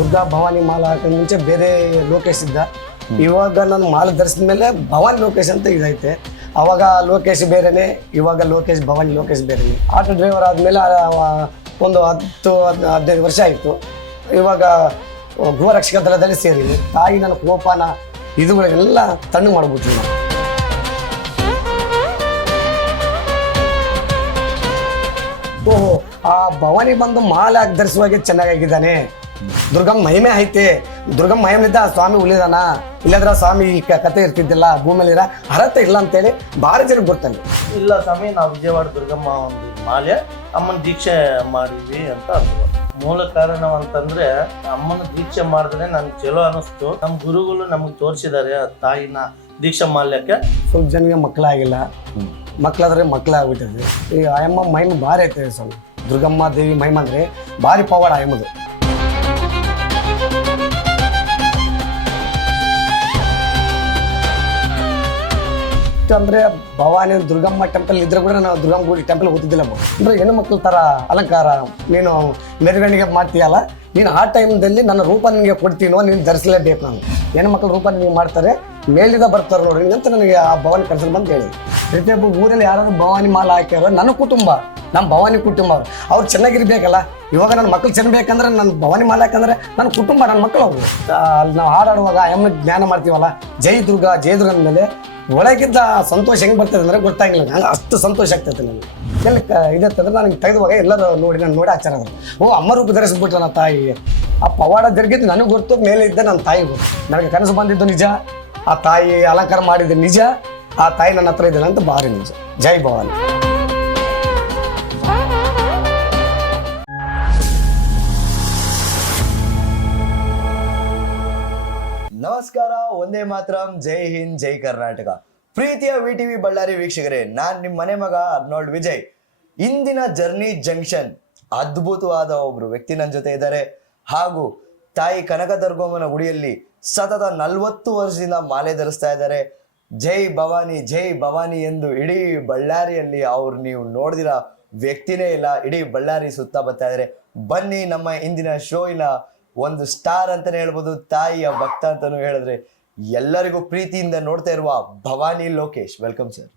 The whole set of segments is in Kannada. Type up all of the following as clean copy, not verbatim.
ದುರ್ಗಾ ಭವಾನಿ ಮಾಲ ಹಾಕೋದ್ ಮುಂಚೆ ಬೇರೆ ಲೋಕೇಶ್ ಇದ್ದ. ಇವಾಗ ನಾನು ಮಾಲೆ ಧರಿಸಿದ ಮೇಲೆ ಭವಾನಿ ಲೋಕೇಶ್ ಅಂತ ಇದೈತೆ. ಅವಾಗ ಲೋಕೇಶ್ ಬೇರೆನೆ, ಇವಾಗ ಲೋಕೇಶ್ ಭವಾನಿ ಲೋಕೇಶ್ ಬೇರೆನೆ. ಆಟೋ ಡ್ರೈವರ್ ಆದಮೇಲೆ ಒಂದು 10-15 ವರ್ಷ ಆಯಿತು. ಇವಾಗ ಗೃಹ ರಕ್ಷಕ ದಳದಲ್ಲಿ ಸೇರಿದ್ದೀನಿ. ತಾಯಿ ನನ್ನ ಕೋಪನ ಇದುಗಳೆಲ್ಲ ತಣ್ಣಗೆ ಮಾಡ್ಬಿಡ್ತೀನಿ ನಾನು. ಓಹೋ, ಆ ಭವಾನಿ ಬಂದು ಮಾಲೆ ಹಾಕಿ ಧರಿಸುವಾಗೆ ಚೆನ್ನಾಗಿದ್ದಾನೆ. ದುರ್ಗಮ್ಮ ಮಹಿಮೆ ಐತೆ. ದುರ್ಗಮ್ಮ ಮಹಿಮೆಯಿಂದ ಸ್ವಾಮಿ ಉಳಿದಾನ, ಇಲ್ಲದ್ರ ಸ್ವಾಮಿ ಈ ಕತೆ ಇರ್ತಿದ್ದಿಲ್ಲ, ಭೂಮಿಯಲ್ಲಿರ ಅರ್ಹತೆ ಇಲ್ಲ ಅಂತೇಳಿ ಭಾರಿ ಜನ ಗೊತ್ತಲ್ಲ. ಇಲ್ಲ ಸ್ವಾಮಿ, ನಾವು ವಿಜಯವಾಡ ದುರ್ಗಮ್ಮ ಒಂದು ಮಾಲೆ ಅಮ್ಮನ ದೀಕ್ಷೆ ಮಾಡಿದ್ವಿ ಅಂತ ಅನ್ಬೋದು. ಮೂಲ ಕಾರಣ ಅಂತಂದ್ರೆ ಅಮ್ಮನ ದೀಕ್ಷೆ ಮಾಡಿದ್ರೆ ನನ್ಗೆ ಚಲೋ ಅನಿಸ್ತು. ನಮ್ಮ ಗುರುಗಳು ನಮ್ಗೆ ತೋರಿಸಿದ್ದಾರೆ ತಾಯಿನ ದೀಕ್ಷಾ ಮಾಲ್ಯಕ್ಕೆ. ಸ್ವಲ್ಪ ಜನಗೆ ಮಕ್ಕಳಾಗಿಲ್ಲ, ಮಕ್ಕಳಾದ್ರೆ ಮಕ್ಕಳಾಗ್ಬಿಟ್ಟಿದೆ. ಈ ಆಯಮ್ಮ ಮಹಿಮೆ ಭಾರಿ ಐತೆ ಸ್ವಲ್ಪ. ದುರ್ಗಮ್ಮ ದೇವಿ ಮಹಿಮೆ ಅಂದ್ರೆ ಭಾರಿ ಪವಾಡ ಆಯಮ್ಮದು. ಅಂದ್ರೆ ಭವಾನಿ ದುರ್ಗಮ್ಮ ಟೆಂಪಲ್ ಇದ್ರೆ ಕೂಡ ನಾವು ದುರ್ಗಮ್ಮ ಗುಡಿ ಟೆಂಪಲ್ ಹೋಗ್ತಿದ್ದಿಲ್ಲ. ಅಂದ್ರೆ ಹೆಣ್ಣು ಮಕ್ಕಳ ತರ ಅಲಂಕಾರ ನೀನು ಮೆರವಣಿಗೆ ಮಾಡ್ತೀಯಲ್ಲ, ನೀನು ಆ ಟೈಮ್ದಲ್ಲಿ ನನ್ನ ರೂಪ ನಿನಗೆ ಕೊಡ್ತೀನೋ, ನೀನು ಧರಿಸಲೇಬೇಕು. ನಾನು ಹೆಣ್ಣು ಮಕ್ಕಳ ರೂಪ ನಿನಗೆ ಮಾಡ್ತಾರೆ, ಮೇಲಿಂದ ಬರ್ತಾರೆ ನೋಡಿ ಅಂತ ನನಗೆ ಆ ಭವಾನಿ ಕರ್ಸಲ್ ಬಂದು ಹೇಳಿ. ಪ್ರತಿಯೊಬ್ಬ ಊರಲ್ಲಿ ಯಾರಾದ್ರೂ ಭವಾನಿ ಮಾಲ ಹಾಕ್ಯಾರೋ ನನ್ನ ಕುಟುಂಬ, ನಮ್ಮ ಭವಾನಿ ಕುಟುಂಬ ಅವ್ರು ಚೆನ್ನಾಗಿರ್ಬೇಕಲ್ಲ. ಇವಾಗ ನನ್ನ ಮಕ್ಳು ಚೆನ್ನಬೇಕಂದ್ರೆ ನನ್ನ ಭವಾನಿ ಮಾಲ ಹಾಕಂದ್ರೆ ನನ್ನ ಕುಟುಂಬ, ನನ್ನ ಮಕ್ಕಳು ಅವರು. ಅಲ್ಲಿ ನಾವು ಹಾಡಾಡುವಾಗ ಎಮ್ಮ ಜ್ಞಾನ ಮಾಡ್ತೀವಲ್ಲ, ಜೈ ದುರ್ಗಾ ಜೈ ದುರ್ಗ ಅಂದಮೇಲೆ ಒಳಗಿದ್ದ ಸಂತೋಷ ಹೆಂಗೆ ಬರ್ತದೆ ಅಂದರೆ ಗೊತ್ತಾಗಿಲ್ಲ. ನಂಗೆ ಅಷ್ಟು ಸಂತೋಷ ಆಗ್ತೈತೆ ನನಗೆ. ಎಲ್ಲಿ ಇದತ್ತಂದ್ರೆ ನನಗೆ ತೆಗೆದುವಾಗ ಎಲ್ಲರೂ ನಾನು ನೋಡಿ ಆಚಾರ ಆದರು. ಓ, ಅಮ್ಮ ರೂಪ ಧರಿಸ್ಬಿಟ್ರೆ ನನ್ನ ತಾಯಿಗೆ ಆ ಪವಾಡ ಜರುಗಿದ್ದು ನನಗೆ ಗೊತ್ತು, ಮೇಲೆ ಇದ್ದ ನನ್ನ ತಾಯಿ ಗೊತ್ತು. ನನಗೆ ಕನಸು ಬಂದಿದ್ದು ನಿಜ, ಆ ತಾಯಿ ಅಲಂಕಾರ ಮಾಡಿದ್ದು ನಿಜ, ಆ ತಾಯಿ ನನ್ನ ಹತ್ರ ಇದ್ದಾನೆ ಅಂತ ಭಾರಿ ನಿಜ. ಜೈ ಭವಾನಿ. ನಮಸ್ಕಾರ, ಒಂದೇ ಮಾತರಂ, ಜೈ ಹಿಂದ್, ಜೈ ಕರ್ನಾಟಕ. ಪ್ರೀತಿಯ ವಿಟಿವಿ ಬಳ್ಳಾರಿ ವೀಕ್ಷಕರೇ, ನಾನ್ ನಿಮ್ಮ ಮನೆ ಮಗ ಅರ್ನಾಲ್ಡ್ ವಿಜಯ್. ಇಂದಿನ ಜರ್ನಿ ಜಂಕ್ಷನ್ ಅದ್ಭುತವಾದ ಒಬ್ರು ವ್ಯಕ್ತಿ ನನ್ನ ಜೊತೆ ಇದ್ದಾರೆ. ಹಾಗೂ ತಾಯಿ ಕನಕದುರ್ಗಮ್ಮನ ಗುಡಿಯಲ್ಲಿ ಸತತ 40 ವರ್ಷದಿಂದ ಮಾಲೆ ಧರಿಸ್ತಾ ಇದ್ದಾರೆ. ಜೈ ಭವಾನಿ ಜೈ ಭವಾನಿ ಎಂದು ಇಡೀ ಬಳ್ಳಾರಿಯಲ್ಲಿ ಅವ್ರು ನೀವು ನೋಡಿದಿರ ವ್ಯಕ್ತಿನೇ ಇಲ್ಲ. ಇಡೀ ಬಳ್ಳಾರಿ ಸುತ್ತ ಬರ್ತಾ ಇದ್ದಾರೆ. ಬನ್ನಿ, ನಮ್ಮ ಇಂದಿನ ಶೋಯಿನ ಒಂದು ಸ್ಟಾರ್ ಅಂತಾನೆ ಹೇಳ್ಬೋದು, ತಾಯಿಯ ಭಕ್ತ ಅಂತಾನು ಹೇಳಿದ್ರೆ ಎಲ್ಲರಿಗೂ ಪ್ರೀತಿಯಿಂದ ನೋಡ್ತಾ ಇರುವ ಭವಾನಿ ಲೋಕೇಶ್. Welcome sir.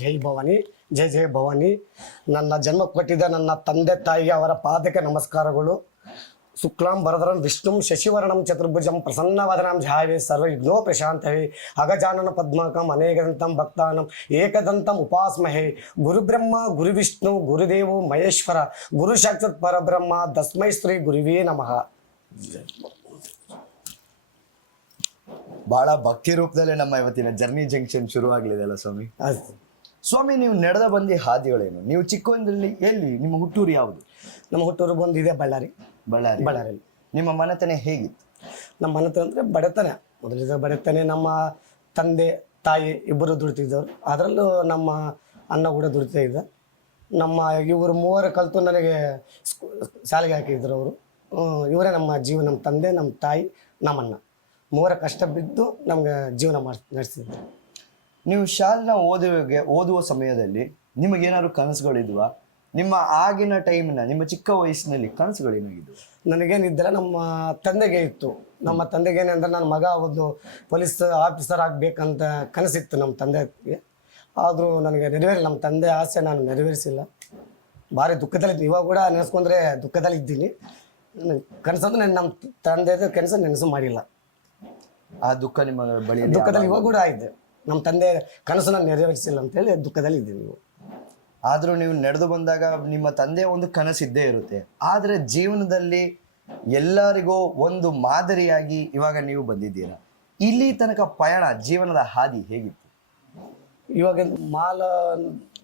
ಜೈ ಭವಾನಿ, ಜೈ ಜೈ ಭವಾನಿ. ನನ್ನ ಜನ್ಮ ಕೊಟ್ಟಿದ್ದ ನನ್ನ ತಂದೆ ತಾಯಿಗೆ ಅವರ ಪಾದಕ್ಕೆ ನಮಸ್ಕಾರಗಳು. ಶುಕ್ಲಾಂ ವರದರಂ ವಿಷ್ಣುಂ ಶಶಿವರ್ಣಂ ಚತುರ್ಭುಜಂ ಪ್ರಸನ್ನವದನಂ ಧ್ಯಾಯೇ ಸರ್ವವಿಘ್ನೋ ಪ್ರಶಾಂತಯೇ ಅಗಜಾನನ ಪದ್ಮಾಕಂ ಅನೇಕದಂತಂ ಭಕ್ತಾನಂ ಏಕದಂತಂ ಉಪಾಸ್ಮಹೇ. ಗುರುಬ್ರಹ್ಮ ಗುರುವಿಷ್ಣು ಗುರುದೇವೋ ಮಹೇಶ್ವರ ಗುರು ಸಾಕ್ಷಾತ್ ಪರಬ್ರಹ್ಮ ತಸ್ಮೈ ಶ್ರೀ ಗುರುವೇ ನಮಃ. ಬಹಳ ಭಕ್ತಿ ರೂಪದಲ್ಲೇ ನಮ್ಮ ಇವತ್ತಿನ ಜರ್ನಿ ಜಂಕ್ಷನ್ ಶುರು ಆಗ್ಲಿದೆ ಅಲ್ಲ ಸ್ವಾಮಿ. ಸ್ವಾಮಿ, ನೀವು ನಡೆದ ಬಂದಿ ಹಾದಿಗಳೇನು? ನೀವು ಚಿಕ್ಕವನಲ್ಲಿ ಎಲ್ಲಿ? ನಿಮ್ಮ ಹುಟ್ಟೂರು ಯಾವುದು? ನಮ್ಮ ಹುಟ್ಟೂರು ಬಂದಿದೆ ಬಳ್ಳಾರಿ. ಬಳ್ಳಾರಿಯಲ್ಲಿ. ನಿಮ್ಮ ಮನೆತನ ಹೇಗಿತ್ತು? ನಮ್ಮ ಮನೆತನ ಅಂದರೆ ಬಡತನ, ಮೊದಲಿದ್ದ ಬಡತನ. ನಮ್ಮ ತಂದೆ ತಾಯಿ ಇಬ್ಬರು ದುಡಿತಿದ್ದವರು, ಅದರಲ್ಲೂ ನಮ್ಮ ಅಣ್ಣ ಕೂಡ ದುಡಿತಾ ಇದ್ದ. ನಮ್ಮ ಇವರು ಮೂವರು ಕಲಿತು ನನಗೆ ಶಾಲೆಗೆ ಹಾಕಿದ್ರು ಅವರು. ಇವರೇ ನಮ್ಮ ಜೀವನ, ನಮ್ಮ ತಂದೆ, ನಮ್ಮ ತಾಯಿ, ನಮ್ಮಣ್ಣ ಮೂವರ ಕಷ್ಟ ಬಿದ್ದು ನಮ್ಗೆ ಜೀವನ ನಡೆಸಿದ್ರು. ನೀವು ಶಾಲೆನ ಓದುವ ಸಮಯದಲ್ಲಿ ನಿಮಗೇನಾದ್ರು ಕನಸುಗಳಿದ್ವಾ? ನಿಮ್ಮ ಆಗಿನ ಟೈಮ್ನ, ನಿಮ್ಮ ಚಿಕ್ಕ ವಯಸ್ಸಿನಲ್ಲಿ ಕನಸುಗಳೇನಾಗಿದ್ವು? ನನಗೇನಿದ್ದರೆ ನಮ್ಮ ತಂದೆಗೆ ಇತ್ತು. ನಮ್ಮ ತಂದೆಗೆ ಏನಂದ್ರೆ ನನ್ನ ಮಗ ಒಂದು ಪೊಲೀಸ್ ಆಫೀಸರ್ ಆಗಬೇಕಂತ ಕನಸಿತ್ತು ನಮ್ಮ ತಂದೆಗೆ. ಆದರೂ ನನಗೆ ನೆರವೇರಿಲ್ಲ. ನಮ್ಮ ತಂದೆ ಆಸೆ ನಾನು ನೆರವೇರಿಸಿಲ್ಲ. ಭಾರಿ ದುಃಖದಲ್ಲಿದ್ದು, ಇವಾಗ ಕೂಡ ನೆನೆಸ್ಕೊಂಡ್ರೆ ದುಃಖದಲ್ಲಿ ಇದ್ದೀನಿ. ಕನಸಂದ್ರೆ ನಮ್ಮ ತಂದೆದು ಕನಸು ನೆನಸು ಮಾಡಿಲ್ಲ. ಆ ದುಃಖ ನಿಮ್ಮ ಬಳಿ ದುಃಖದಲ್ಲಿ ಇವಾಗ ಕೂಡ ಆಯಿತು. ನಮ್ಮ ತಂದೆ ಕನಸನ್ನು ನೆರವೇರಿಸಿಲ್ಲ ಅಂತೇಳಿ ದುಃಖದಲ್ಲಿ ಇದ್ದೀನಿ. ನೀವು ಆದರೂ ನೀವು ನಡೆದು ಬಂದಾಗ ನಿಮ್ಮ ತಂದೆಯ ಒಂದು ಕನಸಿದ್ದೇ ಇರುತ್ತೆ. ಆದರೆ ಜೀವನದಲ್ಲಿ ಎಲ್ಲರಿಗೂ ಒಂದು ಮಾದರಿಯಾಗಿ ಇವಾಗ ನೀವು ಬಂದಿದ್ದೀರಾ. ಇಲ್ಲಿ ತನಕ ಪಯಣ, ಜೀವನದ ಹಾದಿ ಹೇಗಿತ್ತು? ಇವಾಗ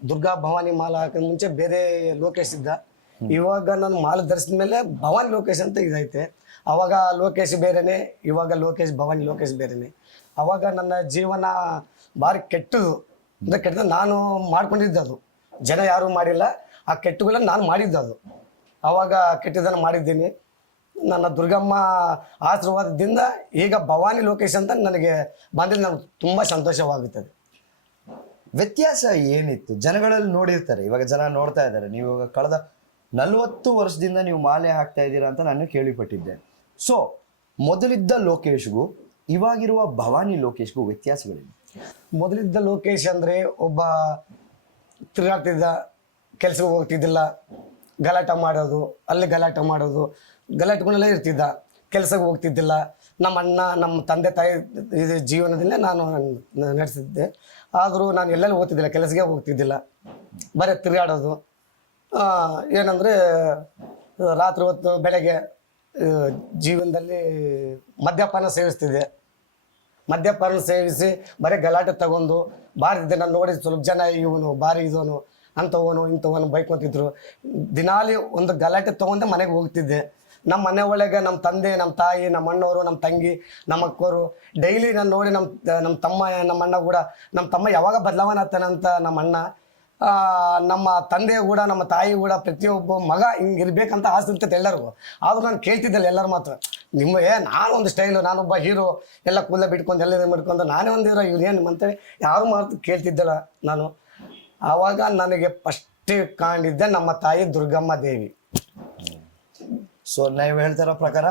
ದುರ್ಗಾ ಭವಾನಿ ಮಾಲ ಹಾಕೋದ್ ಮುಂಚೆ ಬೇರೆ ಲೋಕೇಶ್ ಇದ್ದ. ಇವಾಗ ನಾನು ಮಾಲೆ ಧರಿಸಿದ ಮೇಲೆ ಭವಾನಿ ಲೋಕೇಶ್ ಅಂತ ಇದೈತೆ. ಅವಾಗ ಲೋಕೇಶ್ ಬೇರೆನೆ, ಇವಾಗ ಲೋಕೇಶ್ ಭವಾನಿ ಲೋಕೇಶ್ ಬೇರೆನೆ. ಅವಾಗ ನನ್ನ ಜೀವನ ಭಾರಿ ಕೆಟ್ಟದು ಅಂದರೆ ಕೆಟ್ಟದ್ದು ನಾನು ಮಾಡ್ಕೊಂಡಿದ್ದದು, ಜನ ಯಾರೂ ಮಾಡಿಲ್ಲ. ಆ ಕೆಟ್ಟುಗಳನ್ನ ನಾನು ಮಾಡಿದ್ದದು. ಆವಾಗ ಕೆಟ್ಟದನ್ನು ಮಾಡಿದ್ದೀನಿ. ನನ್ನ ದುರ್ಗಮ್ಮ ಆಶೀರ್ವಾದದಿಂದ ಈಗ ಭವಾನಿ ಲೋಕೇಶ್ ಅಂತ ನನಗೆ ಬಂದಿದ್ದು ನನಗೆ ತುಂಬ ಸಂತೋಷವಾಗುತ್ತದೆ. ವ್ಯತ್ಯಾಸ ಏನಿತ್ತು? ಜನಗಳಲ್ಲಿ ನೋಡಿರ್ತಾರೆ, ಇವಾಗ ಜನ ನೋಡ್ತಾ ಇದ್ದಾರೆ. ನೀವು ಇವಾಗ ಕಳೆದ 40 ವರ್ಷದಿಂದ ನೀವು ಮಾಲೆ ಹಾಕ್ತಾ ಇದ್ದೀರಾ ಅಂತ ನಾನು ಕೇಳಿಪಟ್ಟಿದ್ದೆ. ಸೊ ಮೊದಲಿದ್ದ ಲೋಕೇಶ್ಗೂ ಇವಾಗಿರುವ ಭವಾನಿ ಲೋಕೇಶ್ಗೂ ವ್ಯತ್ಯಾಸಗಳೇನು? ಮೊದಲಿದ್ದ ಲೋಕೇಶ್ ಅಂದರೆ ಒಬ್ಬ ತಿರುಗಾಡ್ತಿದ್ದ, ಕೆಲಸಕ್ಕೆ ಹೋಗ್ತಿದ್ದಿಲ್ಲ, ಗಲಾಟೆ ಮಾಡೋದು, ಅಲ್ಲಿ ಗಲಾಟೆ ಮಾಡೋದು, ಗಲಾಟೆಗಳಲ್ಲೇ ಇರ್ತಿದ್ದ, ಕೆಲಸಕ್ಕೆ ಹೋಗ್ತಿದ್ದಿಲ್ಲ. ನಮ್ಮ ಅಣ್ಣ ನಮ್ಮ ತಂದೆ ತಾಯಿ ಇದು ಜೀವನದಲ್ಲೇ ನಾನು ನಡೆಸಿದ್ದೆ. ಆದರೂ ನಾನು ಎಲ್ಲೆಲ್ಲಿ ಹೋಗ್ತಿದ್ದಿಲ್ಲ, ಕೆಲಸಕ್ಕೆ ಹೋಗ್ತಿದ್ದಿಲ್ಲ, ಬರೀ ತಿರುಗಾಡೋದು. ಏನಂದರೆ ರಾತ್ರಿ ಹೊತ್ತು ಬೆಳಗ್ಗೆ ಜೀವನದಲ್ಲಿ ಮದ್ಯಪಾನ ಸೇವಿಸ್ತಿದ್ದೆ. ಮದ್ಯಪಾನ ಸೇವಿಸಿ ಬರೀ ಗಲಾಟೆ ತಗೊಂಡು ಬಾರಿದ್ದೆ. ನಾನು ನೋಡಿ ಸ್ವಲ್ಪ ಜನ ಇವನು ಭಾರಿ ಇದವನು, ಅಂಥವನು ಇಂಥವನು ಬೈಕೊಂತಿದ್ರು. ದಿನಾಲಿ ಒಂದು ಗಲಾಟೆ ತೊಗೊಂಡೆ ಮನೆಗೆ ಹೋಗ್ತಿದ್ದೆ. ನಮ್ಮ ಮನೆ ಒಳಗೆ ನಮ್ಮ ತಂದೆ, ನಮ್ಮ ತಾಯಿ, ನಮ್ಮ ಅಣ್ಣವರು, ನಮ್ಮ ತಂಗಿ, ನಮ್ಮ ಅಕ್ಕವರು ಡೈಲಿ ನಾನು ನೋಡಿ ನಮ್ಮ ತಮ್ಮ, ನಮ್ಮ ಅಣ್ಣ ಕೂಡ, ನಮ್ಮ ತಮ್ಮ ಯಾವಾಗ ಬದಲಾವಣೆ ಆಗ್ತಾನಂತ ನಮ್ಮ ಅಣ್ಣ, ನಮ್ಮ ತಂದೆ ಕೂಡ, ನಮ್ಮ ತಾಯಿ ಕೂಡ, ಪ್ರತಿಯೊಬ್ಬ ಮಗ ಹಿಂಗೆ ಇರ್ಬೇಕಂತ ಆಸೆ ಇರ್ತೈತೆ ಎಲ್ಲರಿಗೂ. ಆದರೂ ನಾನು ಕೇಳ್ತಿದ್ದಲ್ಲ ಎಲ್ಲರ ಮಾತ್ರ. ನಾನೊಂದು ಸ್ಟೈಲು, ನಾನೊಬ್ಬ ಹೀರೋ, ಎಲ್ಲ ಕೂದಲ ಬಿಟ್ಕೊಂಡು ಎಲ್ಲ ಮಾಡ್ಕೊಂಡು ನಾನೇ ಒಂದು ಹೀರೋ, ಇವ್ರೇನು ಅಂತೇಳಿ ಯಾರು ಮಾತು ಕೇಳ್ತಿದ್ದಲ್ಲ ನಾನು. ಆವಾಗ ನನಗೆ ಫಸ್ಟ್ ಕಾಣಿದ್ದೆ ನಮ್ಮ ತಾಯಿ ದುರ್ಗಮ್ಮ ದೇವಿ. ಸೊ ನೀವು ಹೇಳ್ತಾರ ಪ್ರಕಾರ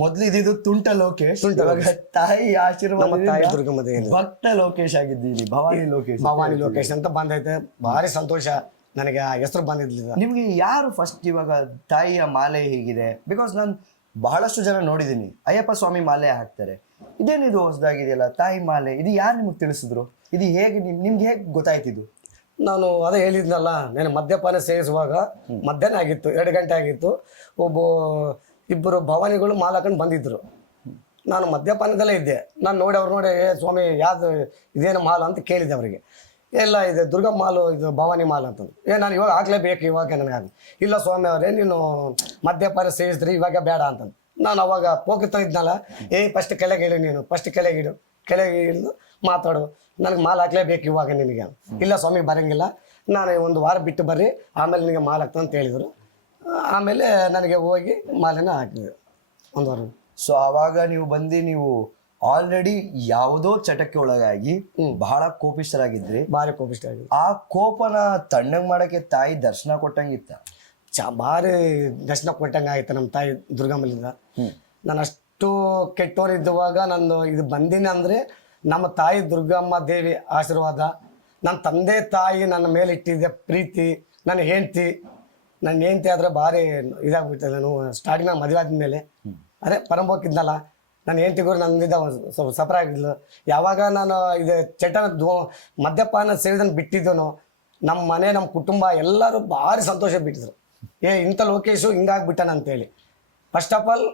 ಮೊದ್ಲು ಇದ್ದಿದ್ದು ತುಂಟ ಲೋಕೇಶ್, ಇವಾಗ ತಾಯಿ ಆಶೀರ್ವಾದ ತಾಯಿ ದುರ್ಗಮ್ಮ ದೇವಿ ಭಕ್ತ ಲೋಕೇಶ್ ಆಗಿದ್ದೀನಿ, ಭವಾನಿ ಲೋಕೇಶ್. ಭವಾನಿ ಲೋಕೇಶ್ ಅಂತ ಬಂದೈತೆ. ಭಾರಿ ಸಂತೋಷ ನನಗೆ ಆ ಹೆಸರು ಬಂದಿದ್ಲಿಲ್ಲ. ನಿಮ್ಗೆ ಯಾರು ಫಸ್ಟ್ ಇವಾಗ ತಾಯಿಯ ಮಾಲೆ ಹೇಗಿದೆ? ಬಿಕಾಸ್ ನಾನು ಬಹಳಷ್ಟು ಜನ ನೋಡಿದ್ದೀನಿ ಅಯ್ಯಪ್ಪ ಸ್ವಾಮಿ ಮಾಲೆ ಹಾಕ್ತಾರೆ, ಇದೇನಿದು ಹೊಸದಾಗಿದೆಯಲ್ಲ ತಾಯಿ ಮಾಲೆ, ಇದು ಯಾರು ನಿಮ್ಗೆ ತಿಳಿಸಿದ್ರು? ಇದು ಹೇಗೆ ನಿಮ್ಗೆ ಹೇಗೆ ಗೊತ್ತಾಯ್ತಿದ್ದು? ನಾನು ಅದೇ ಹೇಳಿದ್ನಲ್ಲ, ನಾನು ಮದ್ಯಪಾನ ಸೇವಿಸುವಾಗ ಮಧ್ಯಾಹ್ನ ಆಗಿತ್ತು, 2 ಗಂಟೆ ಆಗಿತ್ತು. ಇಬ್ಬರು ಭವಾನಿಗಳು ಮಾಲೆ ಹಾಕೊಂಡು ಬಂದಿದ್ರು. ನಾನು ಮದ್ಯಪಾನದಲ್ಲೇ ಇದ್ದೆ. ನಾನು ನೋಡಿ ಅವ್ರು ನೋಡಿ, ಸ್ವಾಮಿ ಯಾವ್ದು ಇದೇನು ಮಾಲು ಅಂತ ಕೇಳಿದೆ ಅವರಿಗೆ. ಎಲ್ಲ ಇದೆ ದುರ್ಗಮ್ಮ ಮಾಲು, ಇದು ಭವಾನಿ ಮಾಲು ಅಂತಂದು. ನಾನು ಇವಾಗ ಹಾಕ್ಲೇಬೇಕು, ಇವಾಗ ನನಗೆ. ಇಲ್ಲ ಸ್ವಾಮಿ ಅವರೇ, ನೀನು ಮದ್ಯಪಾನ ಸೇವಿಸಿದ್ರಿ, ಇವಾಗ ಬೇಡ ಅಂತಂದು. ನಾನು ಅವಾಗ ಹೋಗ್ತಾ ಇದ್ನಲ್ಲ, ಫಸ್ಟ್ ಕೆಳಗೆ ಇಡು, ನೀನು ಫಸ್ಟ್ ಕೆಳಗೆ ಇಳಿದು ಮಾತಾಡು, ನನಗೆ ಮಾಲು ಹಾಕ್ಲೇಬೇಕು ಇವಾಗ ನಿನಗೆ. ಇಲ್ಲ ಸ್ವಾಮಿ ಬರೋಂಗಿಲ್ಲ, ನಾನು 1 ವಾರ ಬಿಟ್ಟು ಬರ್ರಿ, ಆಮೇಲೆ ನಿನಗೆ ಮಾಲು ಹಾಕ್ತಾ ಅಂತ ಹೇಳಿದರು. ಆಮೇಲೆ ನನಗೆ ಹೋಗಿ ಮಾಲೆನ ಹಾಕಿದ್ರು 1 ವಾರ. ಸೊ ಆವಾಗ ನೀವು ನೀವು ಆಲ್ರೆಡಿ ಯಾವುದೋ ಚಟಕ್ಕೆ ಒಳಗಾಗಿ ಬಹಳ ಕೋಪಿಷ್ಠರಾಗಿದ್ರಿ, ಭಾರಿ ಕೋಪಿಷ್ಟ ಆಗಿದೆ. ಆ ಕೋಪನ ತಣ್ಣಗ್ ಮಾಡಕ್ಕೆ ತಾಯಿ ದರ್ಶನ ಕೊಟ್ಟಂಗಿತ್ತ? ಭಾರಿ ದರ್ಶನ ಕೊಟ್ಟಂಗೆ ಆಯ್ತು ನಮ್ಮ ತಾಯಿ ದುರ್ಗಮ್ಮಲಿಂದ. ನಾನು ಅಷ್ಟು ಕೆಟ್ಟವರಿದ್ದುವಾಗ ನಾನು ಇದು ಬಂದಿನಿ ಅಂದರೆ ನಮ್ಮ ತಾಯಿ ದುರ್ಗಮ್ಮ ದೇವಿ ಆಶೀರ್ವಾದ, ನನ್ನ ತಂದೆ ತಾಯಿ ನನ್ನ ಮೇಲೆ ಇಟ್ಟಿದ್ದೆ ಪ್ರೀತಿ, ನನ್ನ ಹೆಂಡತಿ ಆದರೆ ಭಾರಿ ಇದಾಗ್ಬಿಡ್ತದೆ. ನಾನು ಸ್ಟಾರ್ಟಿಂಗ್ ನಾನು ಮದುವೆ ಆದ್ಮೇಲೆ ಅದೇ ಪರಂಬೋಕಿದ್ನಲ್ಲ, ನನ್ನ ಹೆಂಡತಿಗೂ ನನ್ನಿಂದ ಸ್ವಲ್ಪ ಸಫರ್ ಆಗಿದ್ಲು. ಯಾವಾಗ ನಾನು ಇದು ಮದ್ಯಪಾನ ಸೇರಿದನ್ನು ಬಿಟ್ಟಿದ್ದನು, ನಮ್ಮ ಮನೆ, ನಮ್ಮ ಕುಟುಂಬ ಎಲ್ಲರೂ ಭಾರಿ ಸಂತೋಷ ಬಿಟ್ಟಿದ್ರು. ಇಂಥ ಲೋಕೇಶು ಹಿಂಗಾಗ್ಬಿಟ್ಟಾನ ಅಂತೇಳಿ. ಫಸ್ಟ್ ಆಫ್ ಆಲ್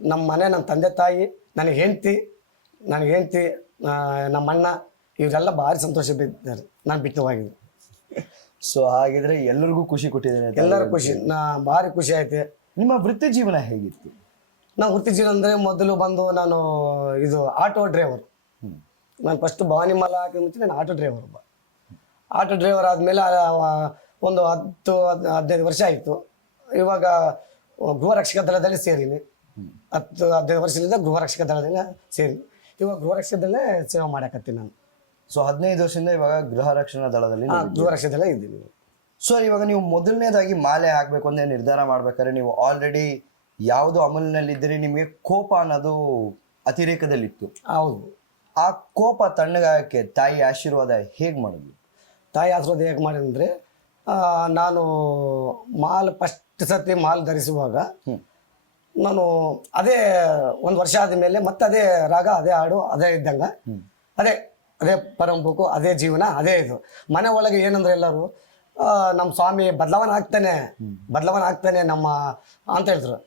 ನಮ್ಮ ಮನೆ, ನಮ್ಮ ತಂದೆ ತಾಯಿ, ನನಗೆ ಹೆಂಡತಿ, ನಮ್ಮ ಅಣ್ಣ, ಇವರೆಲ್ಲ ಭಾರಿ ಸಂತೋಷ ಬಿದ್ದಾರೆ ನಾನು ಬಿಟ್ಟು ಹೋಗಿದ್ದು. ಸೊ ಹಾಗಿದ್ರೆ ಎಲ್ಲರಿಗೂ ಖುಷಿ ಕೊಟ್ಟಿದ್ದೇನೆ, ಎಲ್ಲರೂ ಖುಷಿ, ಭಾರಿ ಖುಷಿ ಆಯ್ತು. ನಿಮ್ಮ ವೃತ್ತಿ ಜೀವನ ಹೇಗಿತ್ತು? ನಾವು ವೃತ್ತಿ ಜೀವನ ಅಂದರೆ ಮೊದಲು ಬಂದು ನಾನು ಇದು ಆಟೋ ಡ್ರೈವರ್. ನಾನು ಫಸ್ಟ್ ಭವಾನಿ ಮಾಲ ಹಾಕಿ ಮುಂಚೆ ನಾನು ಆಟೋ ಡ್ರೈವರ್ ಆದಮೇಲೆ ಒಂದು 10-15 ವರ್ಷ ಆಯಿತು. ಇವಾಗ ಗೃಹ ರಕ್ಷಕ ದಳದಲ್ಲಿ ಸೇರಿನಿ. 10-15 ವರ್ಷದಿಂದ ಗೃಹ ರಕ್ಷಕ ದಳದಲ್ಲಿ ಸೇರಿ ಇವಾಗ ಗೃಹ ರಕ್ಷಕದಲ್ಲೇ ಸೇವೆ ಮಾಡಕತ್ತೀನಿ ನಾನು. ಸೊ 15 ವರ್ಷದಿಂದ ಇವಾಗ ಗೃಹ ರಕ್ಷಣಾ ದಳದಲ್ಲಿ ಗೃಹ ರಕ್ಷಕದಲ್ಲೇ ಇದ್ದೀನಿ. ಸೊ ಇವಾಗ ನೀವು ಮೊದಲನೇದಾಗಿ ಮಾಲೆ ಹಾಕ್ಬೇಕು ಅಂತ ನಿರ್ಧಾರ ಮಾಡ್ಬೇಕಾದ್ರೆ ನೀವು ಆಲ್ರೆಡಿ ಯಾವುದು ಅಮಲಿನಲ್ಲಿದ್ದರೆ ನಿಮಗೆ ಕೋಪ ಅನ್ನೋದು ಅತಿರೇಕದಲ್ಲಿತ್ತು. ಹೌದು. ಆ ಕೋಪ ತಣ್ಣಗಾಗಕ್ಕೆ ತಾಯಿ ಆಶೀರ್ವಾದ ಹೇಗೆ ಮಾಡಿದ್ವಿ? ತಾಯಿ ಆಶೀರ್ವಾದ ಹೇಗೆ ಮಾಡಿದ್ರೆ, ನಾನು ಫಸ್ಟ್ ಸತಿ ಮಾಲ್ ಧರಿಸುವಾಗ ನಾನು ಅದೇ 1 ವರ್ಷ ಆದಮೇಲೆ ಮತ್ತೆ ಅದೇ ರಾಗ, ಅದೇ ಹಾಡು, ಅದೇ ಇದ್ದಂಗೆ, ಅದೇ ಪರಂಪುಕು, ಅದೇ ಜೀವನ, ಅದೇ ಇದು. ಮನೆ ಒಳಗೆ ಏನಂದ್ರೆ ಎಲ್ಲರೂ ನಮ್ಮ ಸ್ವಾಮಿ ಬದಲಾವಣೆ ಆಗ್ತಾನೆ ನಮ್ಮ ಅಂತ ಹೇಳಿದ್ರು.